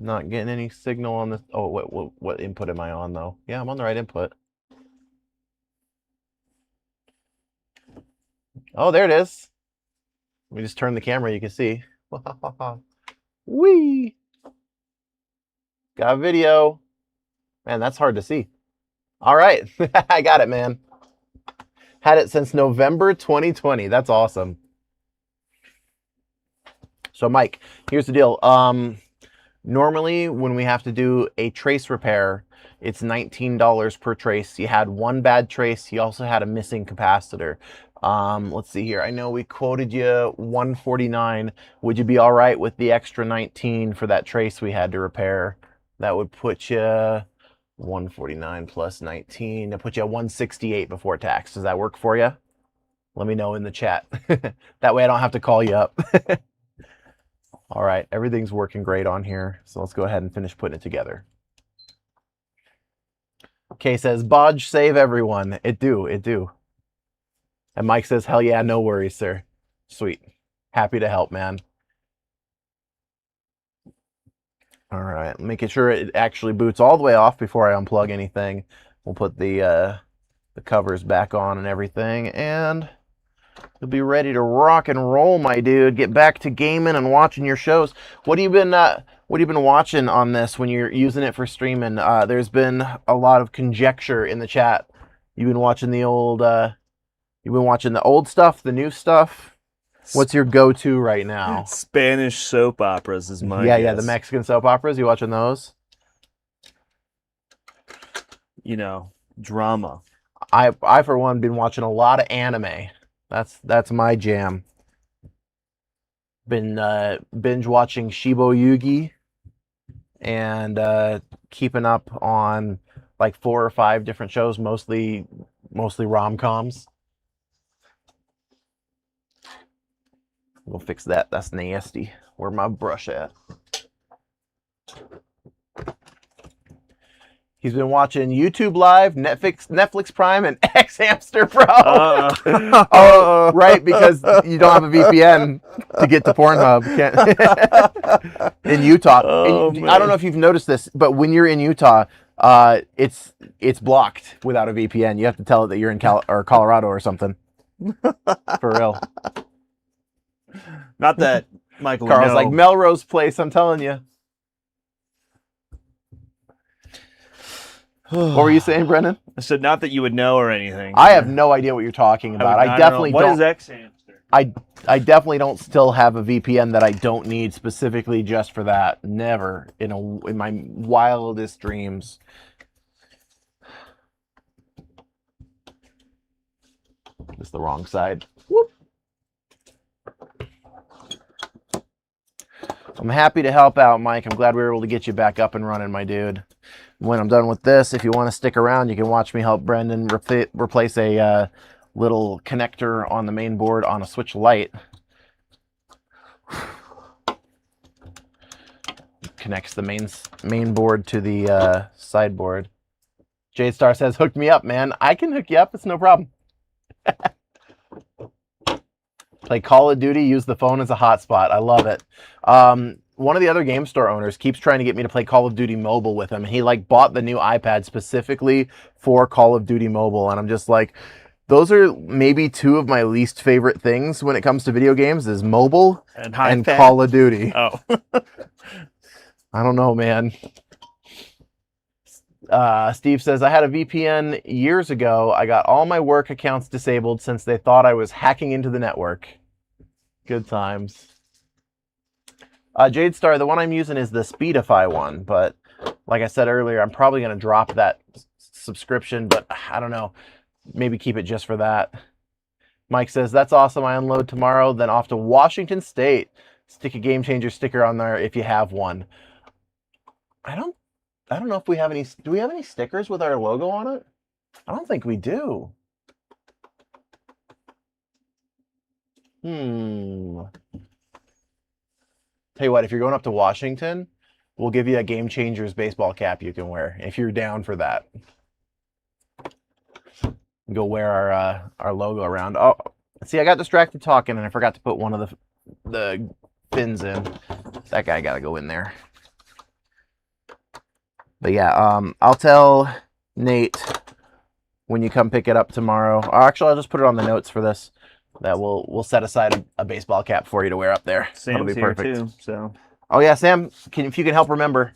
Not getting any signal on this. Oh, what input am I on, though? Yeah, I'm on the right input. Oh, there it is. Let me just turn the camera, you can see. Whee! Got video. Man, that's hard to see. All right. I got it, man. Had it since November 2020. That's awesome. So, Mike, here's the deal. Normally, when we have to do a trace repair, it's $19 per trace. You had one bad trace. You also had a missing capacitor. Let's see here. I know we quoted you $149. Would you be all right with the extra 19 for that trace we had to repair? That would put you 149 plus 19. That put you at 168 before tax. Does that work for you? Let me know in the chat. That way I don't have to call you up. All right, everything's working great on here. So let's go ahead and finish putting it together. Kay says, Bodge save everyone. It do. And Mike says, hell yeah, no worries, sir. Sweet. Happy to help, man. All right, making sure it actually boots all the way off before I unplug anything. We'll put the covers back on and everything. And You'll be ready to rock and roll, my dude. Get back to gaming and watching your shows. What have you been watching on this when you're using it for streaming? There's been a lot of conjecture in the chat. You've been watching the old stuff, the new stuff. What's your go-to right now? Spanish soap operas is my yeah, the Mexican soap operas. You watching those? Drama. I for one been watching a lot of anime. That's my jam. Been binge watching Shibo Yugi and keeping up on like 4 or 5 different shows, mostly rom-coms. We'll fix that. That's nasty. Where my brush at? He's been watching YouTube Live, Netflix Prime, and X Hamster Pro. Oh, right, because you don't have a VPN to get to Pornhub. In Utah. I don't know if you've noticed this, but when you're in Utah, it's blocked without a VPN. You have to tell it that you're in Colorado or something. For real. Not that Michael. Carl's like Melrose Place. I'm telling you. What were you saying, Brennan? I said not that you would know or anything. I have no idea what you're talking about. I definitely don't. What is X Hamster? I definitely don't still have a VPN that I don't need specifically just for that. Never in my wildest dreams. It's the wrong side. Whoop. I'm happy to help out, Mike. I'm glad we were able to get you back up and running, my dude. When I'm done with this, if you want to stick around, you can watch me help Brendan replace a little connector on the main board on a switch light. Connects the main board to the sideboard. Jade Star says, hook me up, man. I can hook you up. It's no problem. Play Call of Duty, use the phone as a hotspot. I love it. One of the other game store owners keeps trying to get me to play Call of Duty Mobile with him. He bought the new iPad specifically for Call of Duty Mobile, and I'm just like, those are maybe 2 of my least favorite things when it comes to video games is mobile and Call of Duty. Oh. I don't know, man. Steve says, I had a VPN years ago. I got all my work accounts disabled since they thought I was hacking into the network. Good times. Jade Star, the one I'm using is the Speedify one, but like I said earlier, I'm probably going to drop that subscription, but I don't know. Maybe keep it just for that. Mike says, that's awesome. I unload tomorrow, then off to Washington State. Stick a Game Changer sticker on there if you have one. I don't know if we have any. Do we have any stickers with our logo on it? I don't think we do. Tell you what, if you're going up to Washington, we'll give you a Game Changerz baseball cap you can wear if you're down for that. Go wear our logo around. Oh, see, I got distracted talking and I forgot to put one of the fins in. That guy got to go in there. But yeah, I'll tell Nate when you come pick it up tomorrow. Or actually, I'll just put it on the notes for this. That we'll set aside a baseball cap for you to wear up there. Sam's That'll be here perfect. too, so. Oh yeah, Sam, if you can help remember.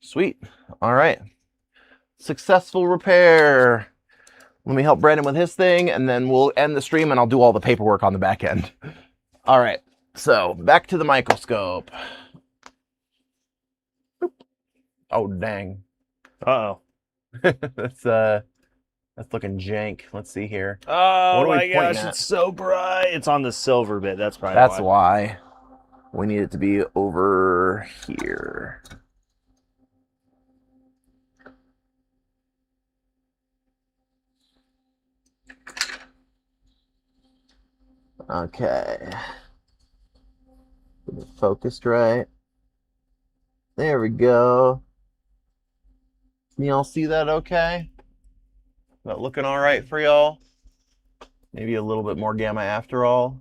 Sweet. All right. Successful repair. Let me help Brandon with his thing, and then we'll end the stream, and I'll do all the paperwork on the back end. All right. So back to the microscope. Oh dang. Uh-oh. That's looking jank. Let's see here. Oh my gosh, it's so bright. It's on the silver bit. That's probably That's why. We need it to be over here. Okay. Get it focused right. There we go. Can y'all see that okay? Is that looking all right for y'all? Maybe a little bit more gamma after all.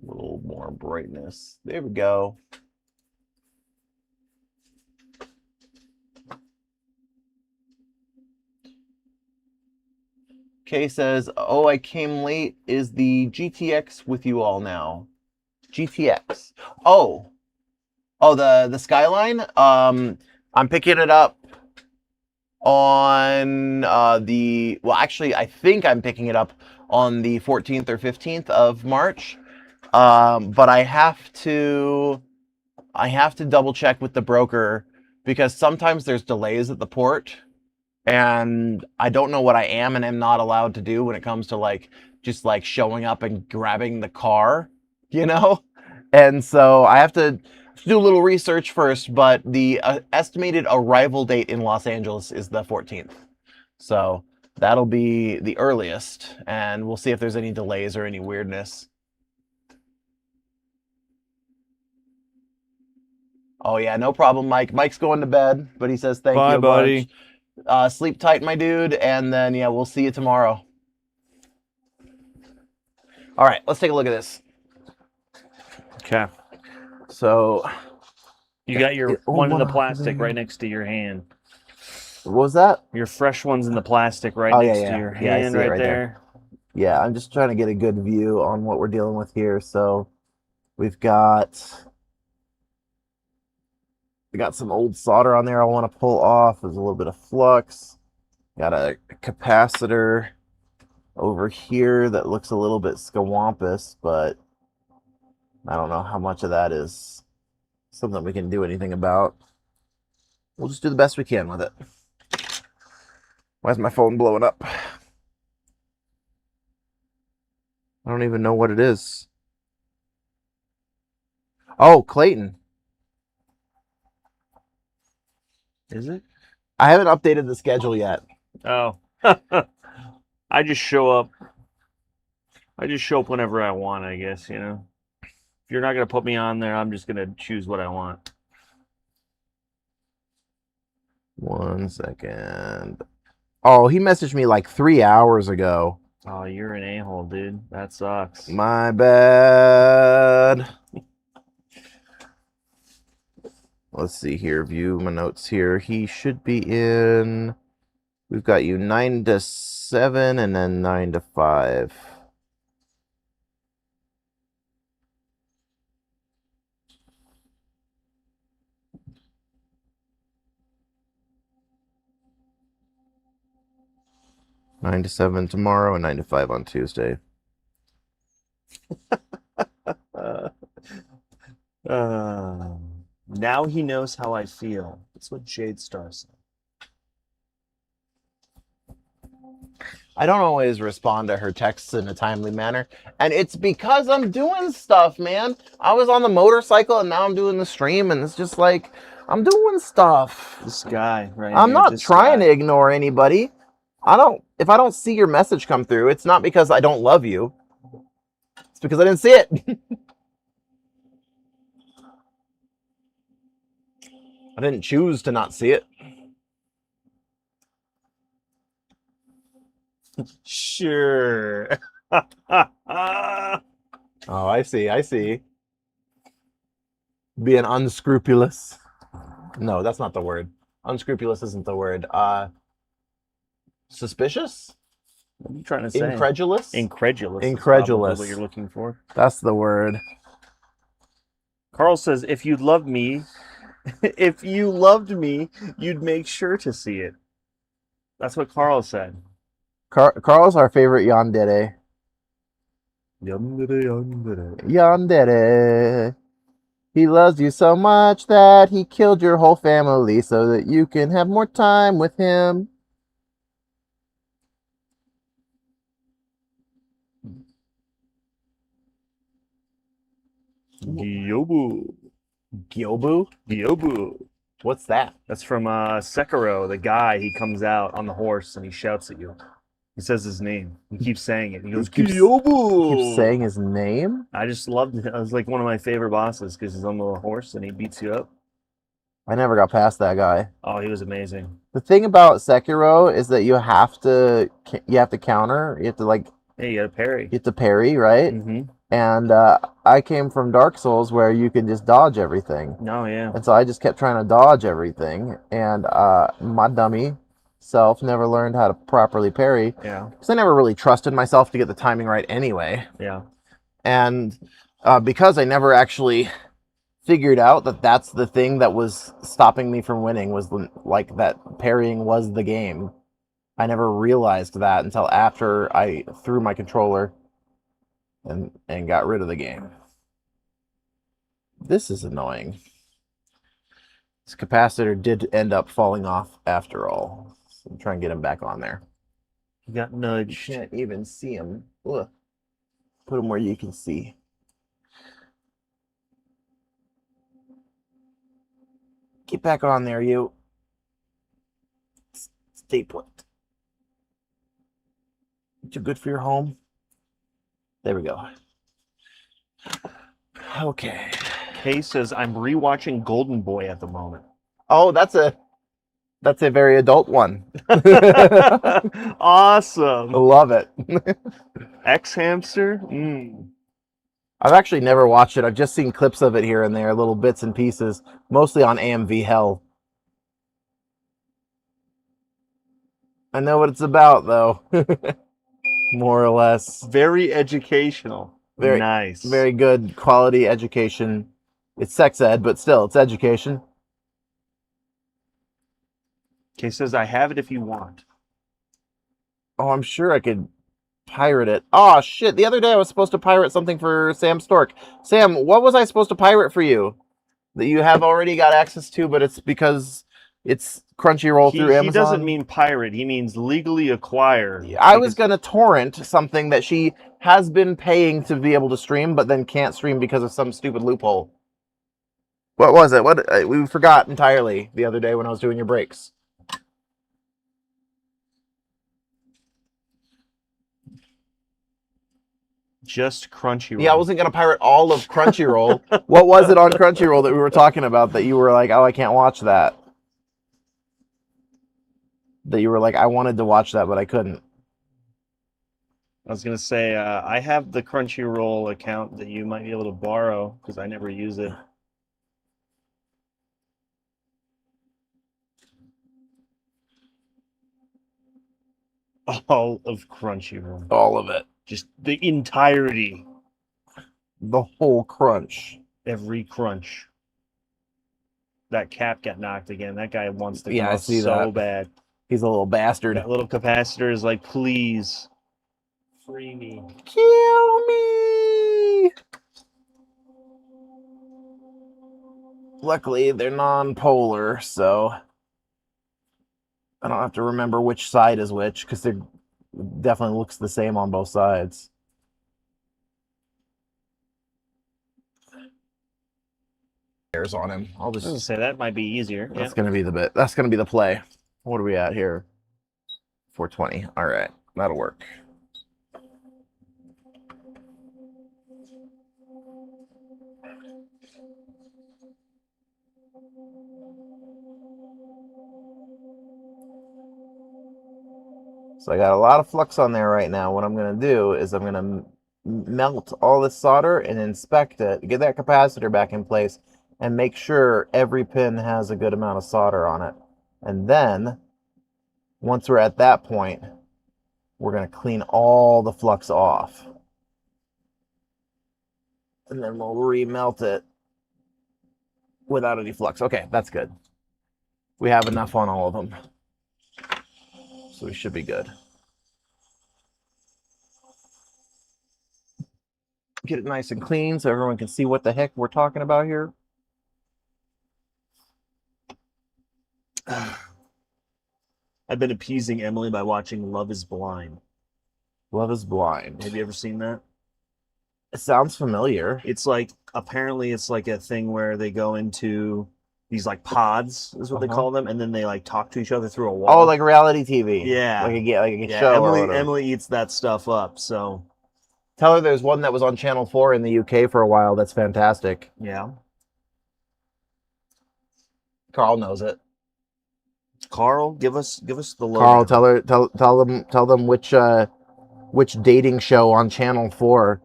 A little more brightness. There we go. Kay says, "Oh, I came late. Is the GTX with you all now?" GTX. Oh, the Skyline. I'm picking it up on actually, I think I'm picking it up on the 14th or 15th of March. But I have to double check with the broker because sometimes there's delays at the port, and I don't know what I am and am not allowed to do when it comes to just showing up and grabbing the car, you know? And so I have to do a little research first, but the estimated arrival date in Los Angeles is the 14th. So that'll be the earliest, and we'll see if there's any delays or any weirdness. Oh yeah, no problem, Mike. Mike's going to bed, but he says thank you Bye, a buddy. bunch. Sleep tight, my dude, and then yeah, we'll see you tomorrow. All right, let's take a look at this. Okay. So You got your one in the plastic right next to your hand. what was that? Your fresh one's in the plastic right Oh, next yeah, to your yeah. I hand see it right right there. Yeah, I'm just trying to get a good view on what we're dealing with here. So we got some old solder on there I want to pull off. There's a little bit of flux. Got a capacitor over here that looks a little bit scawampus, but I don't know how much of that is something we can do anything about. We'll just do the best we can with it. Why is my phone blowing up? I don't even know what it is. Oh, Clayton. Is it? I haven't updated the schedule yet. Oh. I just show up. I just show up whenever I want, I guess, you know. If you're not going to put me on there, I'm just going to choose what I want. 1 second. Oh, he messaged me like 3 hours ago. Oh, you're an a-hole, dude. That sucks. My bad. Let's see here. View my notes here. He should be in. We've got you 9 to 7 and then 9 to 5. Nine to 7 tomorrow and 9 to 5 on Tuesday. Now he knows how I feel. That's what Jade Star said. I don't always respond to her texts in a timely manner, and it's because I'm doing stuff, man. I was on the motorcycle and now I'm doing the stream, and it's just like I'm doing stuff. This guy, right? I'm here, not this trying guy. to ignore anybody. If I don't see your message come through, it's not because I don't love you. It's because I didn't see it. I didn't choose to not see it. Sure. Oh, I see. Being unscrupulous. No, that's not the word. Unscrupulous isn't the word. Suspicious? What are you trying to say? Incredulous? Incredulous. Incredulous. Is what you're looking for. That's the word. Carl says, if you loved me, you'd make sure to see it. That's what Carl said. Carl's our favorite yandere. Yandere. Yandere. He loves you so much that he killed your whole family so that you can have more time with him. Gyobu. Gyobu? Gyobu. What's that? That's from Sekiro, the guy. He comes out on the horse and he shouts at you. He says his name. He keeps saying it. He goes, Gyobu! Keeps saying his name? I just loved it. It was like one of my favorite bosses because he's on the horse and he beats you up. I never got past that guy. Oh, he was amazing. The thing about Sekiro is that you have to counter. You have to Hey, you got a parry, right? Mm-hmm. And I came from Dark Souls where you can just dodge everything. No, yeah. And so I just kept trying to dodge everything. And my dummy myself. Never learned how to properly parry. Yeah. Because I never really trusted myself to get the timing right anyway. Yeah. And because I never actually figured out that that's the thing that was stopping me from winning, was like that parrying was the game. I never realized that until after I threw my controller and got rid of the game. This is annoying. This capacitor did end up falling off after all. So I'm trying to get him back on there. You got You nudged. can't even see him. Ugh. Put him where you can see. Get back on there, you. Stay put. Too good for your home. There we go. Okay. Kay says, I'm rewatching Golden Boy at the moment. Oh, that's a very adult one. Awesome. Love it. X Hamster? I've actually never watched it. I've just seen clips of it here and there, little bits and pieces, mostly on AMV Hell. I know what it's about, though. More or less. Very educational. Very nice. Very good quality education. It's sex ed, but still, it's education. Kay says, I have it if you want. Oh, I'm sure I could pirate it. Oh, shit. The other day I was supposed to pirate something for Sam Stork. Sam, what was I supposed to pirate for you? That you have already got access to, but it's because it's Crunchyroll through Amazon? He doesn't mean pirate. He means legally acquire. I was going to torrent something that she has been paying to be able to stream, but then can't stream because of some stupid loophole. What was it? We forgot entirely the other day when I was doing your breaks. Just Crunchyroll. Yeah, I wasn't going to pirate all of Crunchyroll. What was it on Crunchyroll that we were talking about that you were like, oh, I can't watch that? That you were like, I wanted to watch that, but I couldn't. I was going to say, I have the Crunchyroll account that you might be able to borrow because I never use it. All of Crunchyroll. All of it. Just the entirety. The whole crunch. Every crunch. That cap got knocked again. That guy wants to Yeah, come I out see so that. bad. He's a little bastard. That little capacitor is like, please, free me. Kill me! Luckily, they're non-polar, so I don't have to remember which side is which, because it definitely looks the same on both sides. Hairs on him. I'll I was just gonna say that might be easier. That's gonna be the bit. That's gonna be the play. What are we at here? 420. All right, that'll work. So I got a lot of flux on there right now. What I'm gonna do is I'm gonna melt all this solder and inspect it, get that capacitor back in place, and make sure every pin has a good amount of solder on it. And then, once we're at that point, we're going to clean all the flux off. And then we'll remelt it without any flux. Okay, that's good. We have enough on all of them. So we should be good. Get it nice and clean so everyone can see what the heck we're talking about here. I've been appeasing Emily by watching Love is Blind. Love is Blind. Have you ever seen that? It sounds familiar. It's like, apparently it's like a thing where they go into these like pods, is what they call them, and then they like talk to each other through a wall. Oh, like reality TV. Yeah. Like a show. Emily eats that stuff up, so. Tell her there's one that was on Channel 4 in the UK for a while that's fantastic. Yeah. Carl knows it. Carl, give us the logo. Carl, tell them which dating show on Channel 4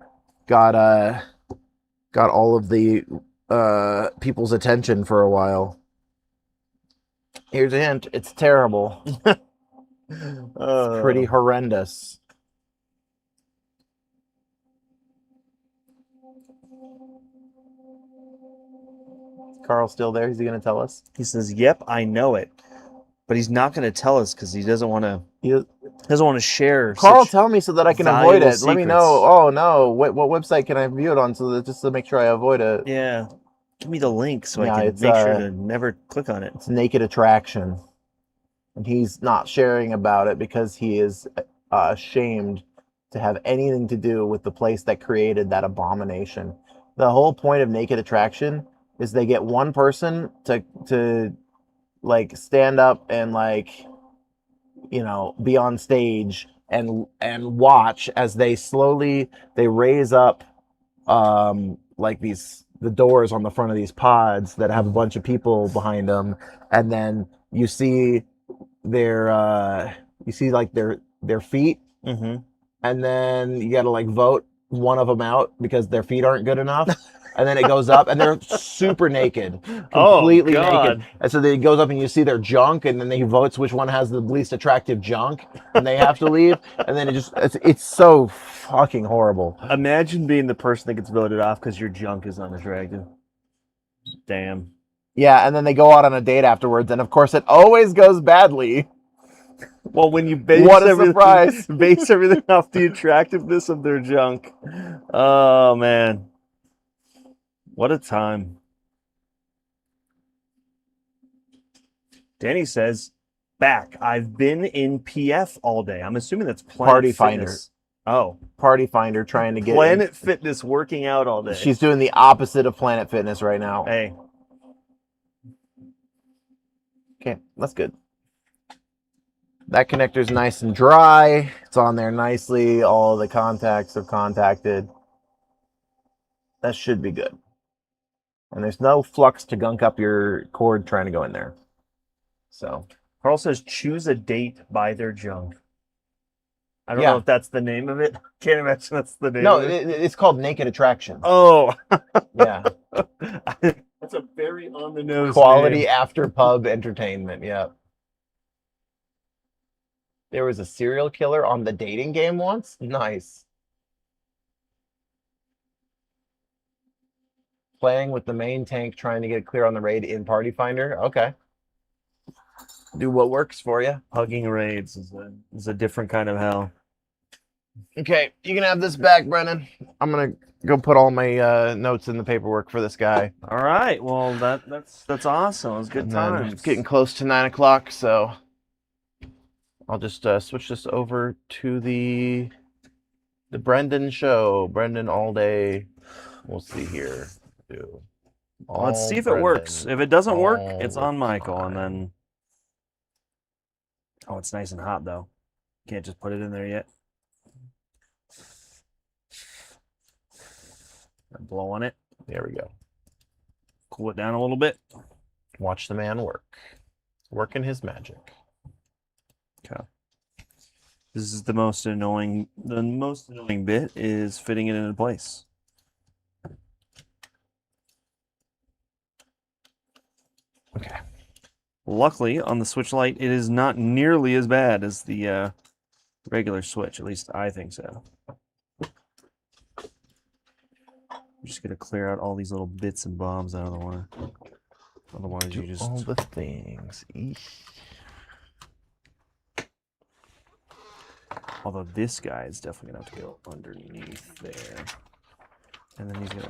got all of the people's attention for a while. Here's a hint, it's terrible. It's pretty horrendous. Carl still there? Is he going to tell us? He says, "Yep, I know it," but he's not going to tell us because he doesn't want to. He, Doesn't want to share. Carl, such tell me so that I can avoid valuable it. Let me secrets. know. Oh no, what website can I view it on so that just to make sure I avoid it? Yeah, give me the link so Yeah, I can it's, make sure to never click on it. It's Naked Attraction, and he's not sharing about it because he is ashamed to have anything to do with the place that created that abomination. The whole point of Naked Attraction is they get one person to like stand up and like, you know, be on stage and watch as they raise up like the doors on the front of these pods that have a bunch of people behind them, and then you see like their feet, Mm-hmm. and then you got to like vote one of them out because their feet aren't good enough. And then it goes up, and they're super naked, completely naked. And so then it goes up, and you see their junk, and then he votes which one has the least attractive junk, and they have to leave. And then it's so fucking horrible. Imagine being the person that gets voted off because your junk is unattractive. Damn. Yeah, and then they go out on a date afterwards, and of course it always goes badly. Well, when you base What a everything, surprise. base everything off the attractiveness of their junk. Oh man, what a time! Danny says, "Back. I've been in PF all day." I'm assuming that's Planet Party Finder. Fitness. Oh, Party Finder trying to get Planet Fitness working out all day. She's doing the opposite of Planet Fitness right now. Hey. Okay, that's good. That connector's nice and dry. It's on there nicely. All the contacts are contacted. That should be good. And there's no flux to gunk up your cord trying to go in there. So Carl says, "Choose a date by their junk." I don't Yeah. know if that's the name of it. Can't imagine that's the name no, of it. it's called Naked Attraction. Oh. Yeah. That's a very on the nose Quality name. after pub entertainment. Yeah. There was a serial killer on the dating game once. Nice. Playing with the main tank, trying to get clear on the raid in Party Finder. Okay. Do what works for you. Hugging raids is a different kind of hell. Okay, you can have this back, Brennan. I'm gonna go put all my notes in the paperwork for this guy. All right. Well, that's awesome. It was good And then times. it's getting close to 9 o'clock, so I'll just switch this over to the Brendan show. Brendan all day. We'll see here. Let's see if it works. If it doesn't work, it's on Michael, and then. Oh, it's nice and hot though. Can't just put it in there yet. Blow on it. There we go. Cool it down a little bit. Watch the man work. Working his magic. Okay. This is the most annoying bit is fitting it into place. Okay. Luckily, on the switch light, it is not nearly as bad as the regular switch. At least I think so. I'm just gonna clear out all these little bits and bobs out of the way. Otherwise, you just all the things. Eesh. Although this guy is definitely gonna have to go underneath there, and then he's gonna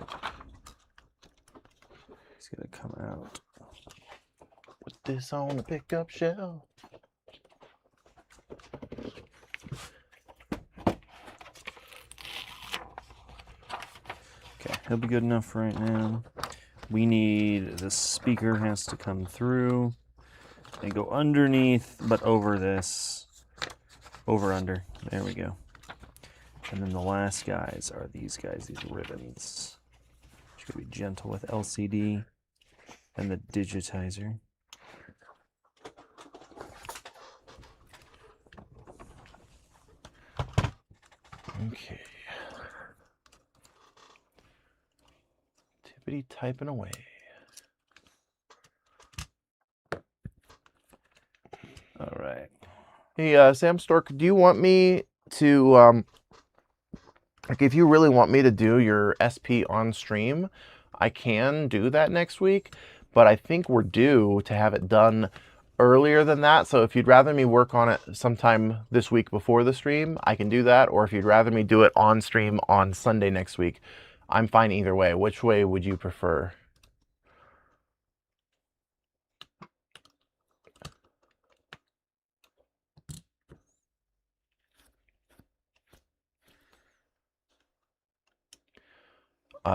come out. Put this on the pickup shelf. Okay, he'll be good enough for right now. We need the speaker has to come through and go underneath, but over this, over under. There we go. And then the last guys are these guys, these ribbons. Just gotta be gentle with LCD and the digitizer. Okay. Tippity typing away. All right. Hey, Sam Stork, do you want me to like if you really want me to do your SP on stream, I can do that next week, but I think we're due to have it done earlier than that. So if you'd rather me work on it sometime this week before the stream, I can do that. Or if you'd rather me do it on stream on Sunday next week, I'm fine either way. Which way would you prefer?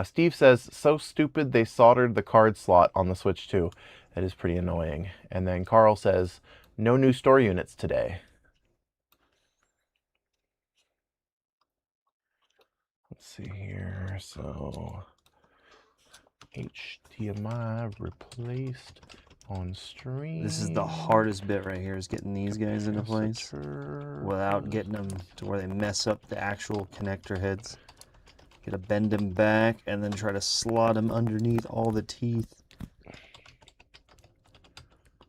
Steve says, so stupid they soldered the card slot on the Switch too. That is pretty annoying. And then Carl says, no new store units today. Let's see here. So HDMI replaced on stream. This is the hardest bit right here, is getting these guys into place without getting them to where they mess up the actual connector heads. Gotta bend them back and then try to slot them underneath all the teeth.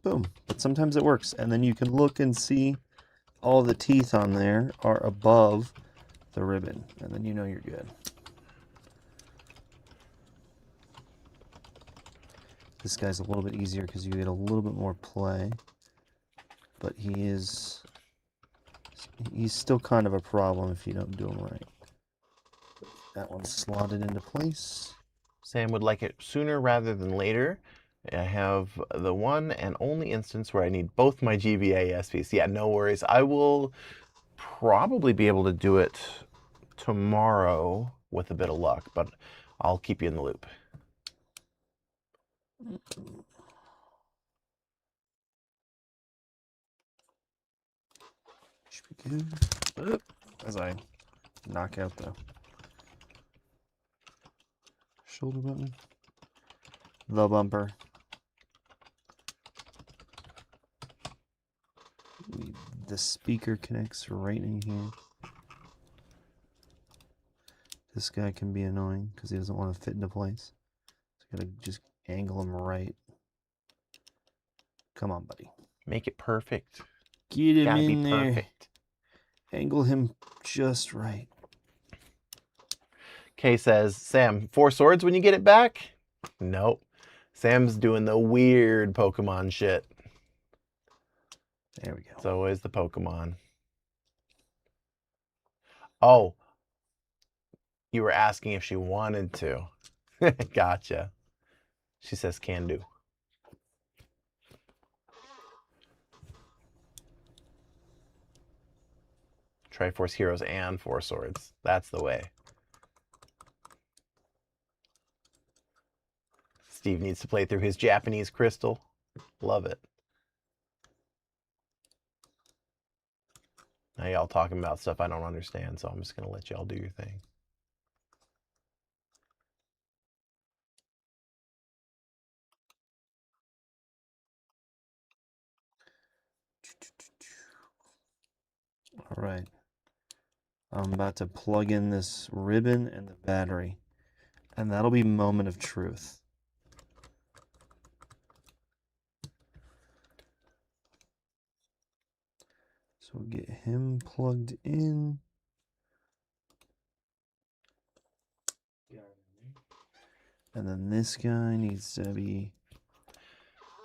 Boom. But sometimes it works. And then you can look and see all the teeth on there are above the ribbon. And then you know you're good. This guy's a little bit easier because you get a little bit more play. But he's still kind of a problem if you don't do him right. That one's slotted into place. Sam would like it sooner rather than later. I have the one and only instance where I need both my GVA SPs. Yeah, no worries. I will probably be able to do it tomorrow with a bit of luck, but I'll keep you in the loop. Should be good. As I knock out the shoulder button, the bumper. The speaker connects right in here. This guy can be annoying because he doesn't want to fit into place. So you gotta just angle him right. Come on, buddy. Make it perfect. Get him Gotta in be there. perfect. Angle him just right. Kay says, Sam, 4 swords when you get it back? Nope. Sam's doing the weird Pokemon shit. There we go. It's always the Pokemon. Oh. You were asking if she wanted to. Gotcha. She says can do. Triforce Heroes and 4 swords. That's the way. Steve needs to play through his Japanese crystal. Love it. Now y'all talking about stuff I don't understand, so I'm just going to let y'all do your thing. All right. I'm about to plug in this ribbon and the battery, and that'll be moment of truth. So we'll get him plugged in. And then this guy needs to be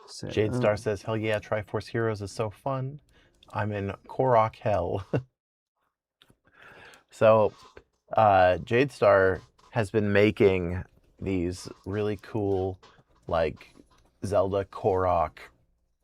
set Jade Star up. says, hell yeah, Triforce Heroes is so fun. I'm in Korok hell. So Jade Star has been making these really cool like Zelda Korok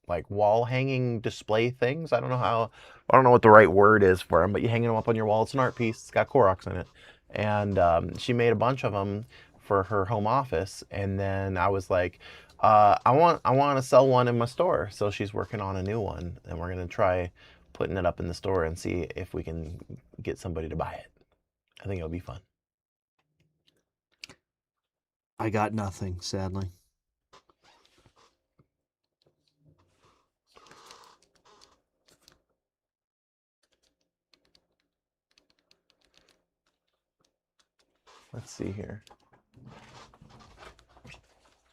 like wall hanging display things. I don't know what the right word is for them, but you hang them up on your wall. It's an art piece. It's got Koroks in it. And she made a bunch of them for her home office. And then I was like, I want to sell one in my store. So she's working on a new one, and we're gonna try putting it up in the store and see if we can get somebody to buy it. I think it'll be fun. I got nothing, sadly. Let's see here.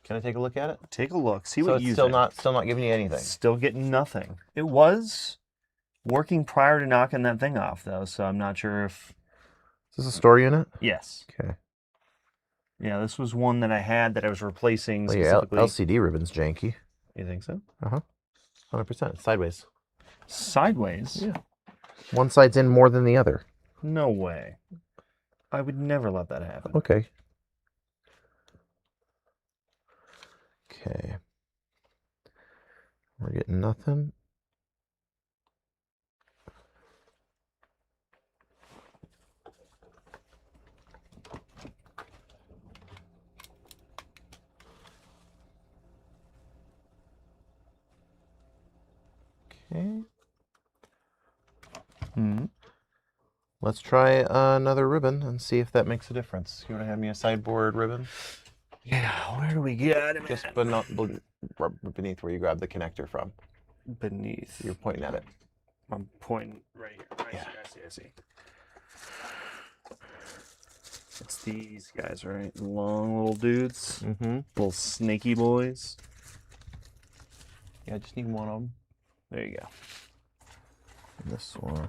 Can I take a look at it? Take a look. See So what it's you still think. not giving you anything. Still getting nothing. It was Working prior to knocking that thing off, though, so I'm not sure if... Is this a store unit? Yes. Okay. Yeah, this was one that I had that I was replacing Well, your specifically. LCD ribbon's janky. You think so? 100%. Sideways. Sideways? Yeah. One side's in more than the other. No way. I would never let that happen. Okay. Okay. We're getting nothing. Okay. Let's try another ribbon and see if that makes a difference. You want to hand me a sideboard ribbon? Yeah, where do we get it? Just but not beneath where you grabbed the connector from. Beneath. You're pointing at it. I'm pointing right here. Yeah. I see. It's these guys, right? Long little dudes. Mm-hmm. Little snaky boys. Yeah, I just need one of them. There you go. This one.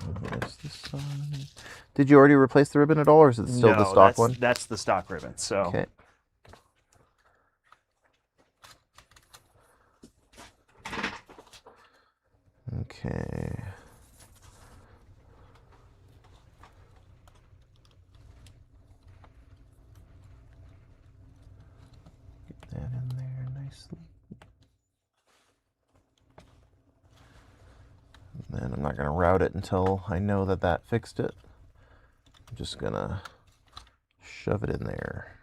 This one. Did you already replace the ribbon at all, or is it still the stock one? That's the stock ribbon. So. Okay. Okay. Get that in there nicely. And then I'm not going to route it until I know that that fixed it. I'm just going to shove it in there.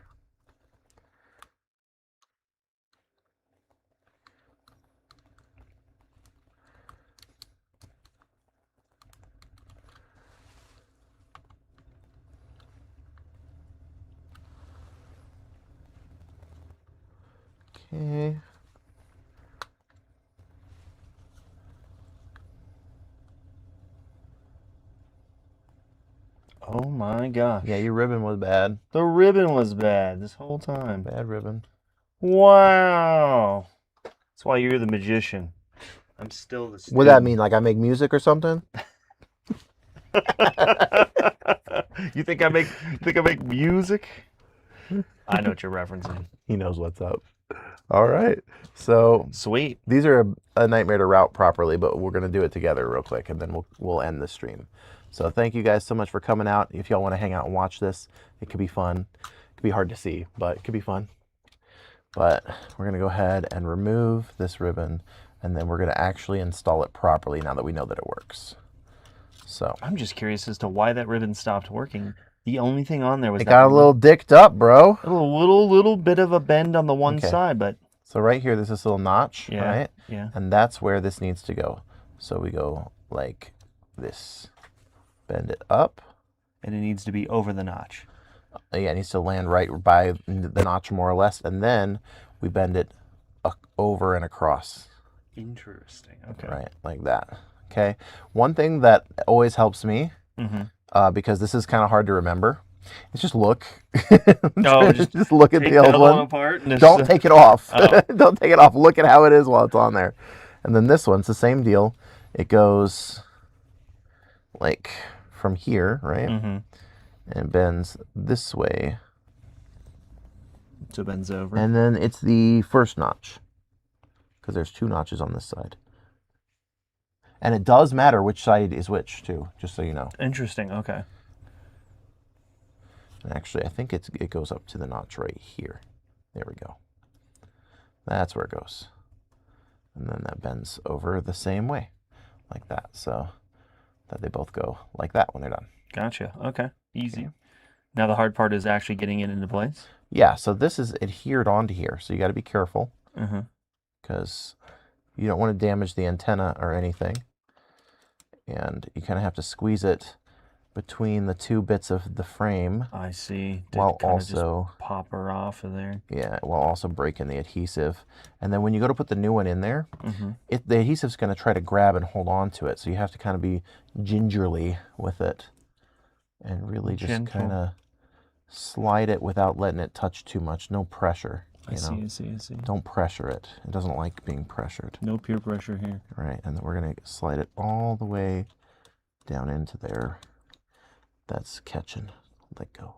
Okay. Oh my gosh. Yeah, your ribbon was bad. The ribbon was bad this whole time. Bad ribbon. Wow. That's why you're the magician. I'm still the student. What does that mean? Like I make music or something? You think I make music? I know what you're referencing. He knows what's up. All right. So Sweet. these are a nightmare to route properly, but we're going to do it together real quick, and then we'll end the stream. So thank you guys so much for coming out. If y'all want to hang out and watch this, it could be fun. It could be hard to see, but it could be fun. But we're going to go ahead and remove this ribbon, and then we're going to actually install it properly now that we know that it works. So I'm just curious as to why that ribbon stopped working. The only thing on there was it that got a little dicked up, bro. a little bit of a bend on the one Okay. side, but So right here, there's this little notch, yeah, right? yeah. And that's where this needs to go. So we go like this. Bend it up. And it needs to be over the notch. Yeah, it needs to land right by the notch more or less. And then we bend it over and across. Interesting. Okay. Right, like that. Okay. One thing that always helps me, because this is kind of hard to remember, is just look. No, just look at Take the old that one. apart and Don't take it off. Oh. Don't take it off. Look at how it is while it's on there. And then this one's the same deal. It goes like from here, right? Mm-hmm. And bends this way. So it bends over. And then it's the first notch, because there's two notches on this side. And it does matter which side is which, too, just so you know. Interesting. Okay. And actually, I think it goes up to the notch right here. There we go. That's where it goes. And then that bends over the same way, like that. So that they both go like that when they're done. Gotcha. Okay. Easy. Now the hard part is actually getting it into place. Yeah, so this is adhered onto here, so you got to be careful, because you don't want to damage the antenna or anything. And you kind of have to squeeze it between the two bits of the frame. I see. While kinda just also pop her off of there. Yeah, while also breaking the adhesive. And then when you go to put the new one in there, the adhesive's going to try to grab and hold on to it. So you have to kind of be gingerly with it and really just Gentle. kind of slide it without letting it touch too much. No pressure. I see. Don't pressure it. It doesn't like being pressured. No peer pressure here. Right, and then we're going to slide it all the way down into there. That's catching. Let go.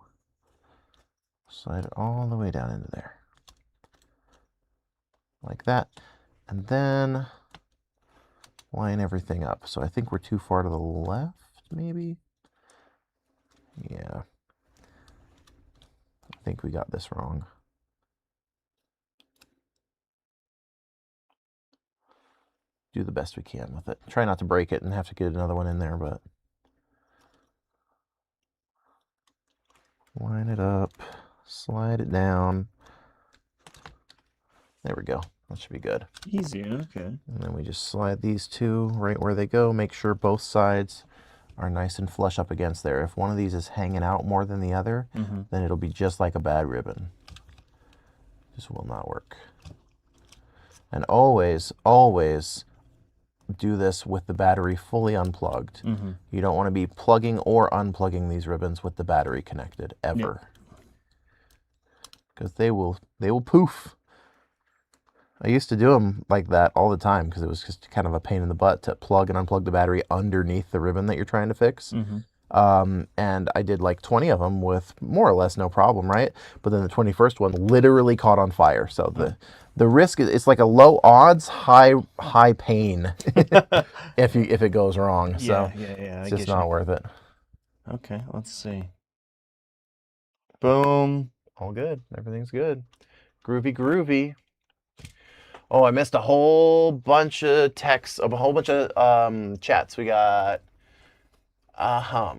Slide it all the way down into there. Like that. And then line everything up. So I think we're too far to the left, maybe? Yeah. I think we got this wrong. Do the best we can with it. Try not to break it and have to get another one in there, but line it up, slide it down. There we go. That should be good. Easy, okay. And then we just slide these two right where they go. Make sure both sides are nice and flush up against there. If one of these is hanging out more than the other, then it'll be just like a bad ribbon. This will not work. And always, always do this with the battery fully unplugged. You don't want to be plugging or unplugging these ribbons with the battery connected ever, because they will poof. I used to do them like that all the time because it was just kind of a pain in the butt to plug and unplug the battery underneath the ribbon that you're trying to fix. And I did like 20 of them with more or less no problem, right? But then the 21st one literally caught on fire. So the risk is, it's like a low odds, high pain if it goes wrong. So it's just not worth it. Okay, let's see. Boom. All good. Everything's good. Groovy, groovy. Oh, I missed a whole bunch of texts, a whole bunch of chats. We got, I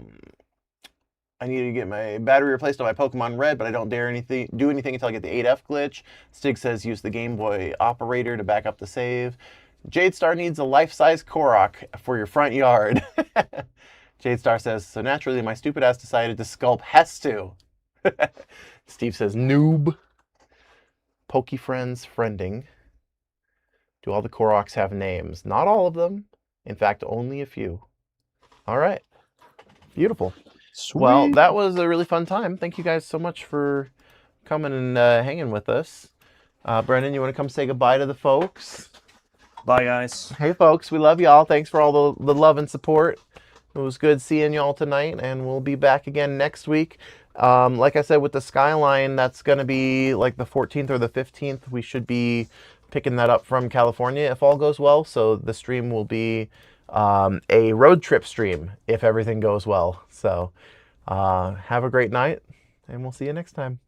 need to get my battery replaced on my Pokemon Red, but I don't dare do anything until I get the 8F glitch. Stig says use the Game Boy operator to back up the save. Jade Star needs a life-size Korok for your front yard. Jade Star says, so naturally my stupid ass decided to sculpt Hestu. Steve says, noob. Pokefriends friending. Do all the Koroks have names? Not all of them. In fact, only a few. All right. Beautiful. Sweet. Well, that was a really fun time. Thank you guys so much for coming and hanging with us. Brendan, you want to come say goodbye to the folks? Bye, guys. Hey, folks. We love y'all. Thanks for all the love and support. It was good seeing y'all tonight, and we'll be back again next week. Like I said, with the Skyline, that's going to be like the 14th or the 15th. We should be picking that up from California if all goes well. So the stream will be a road trip stream if everything goes well. So have a great night, and we'll see you next time.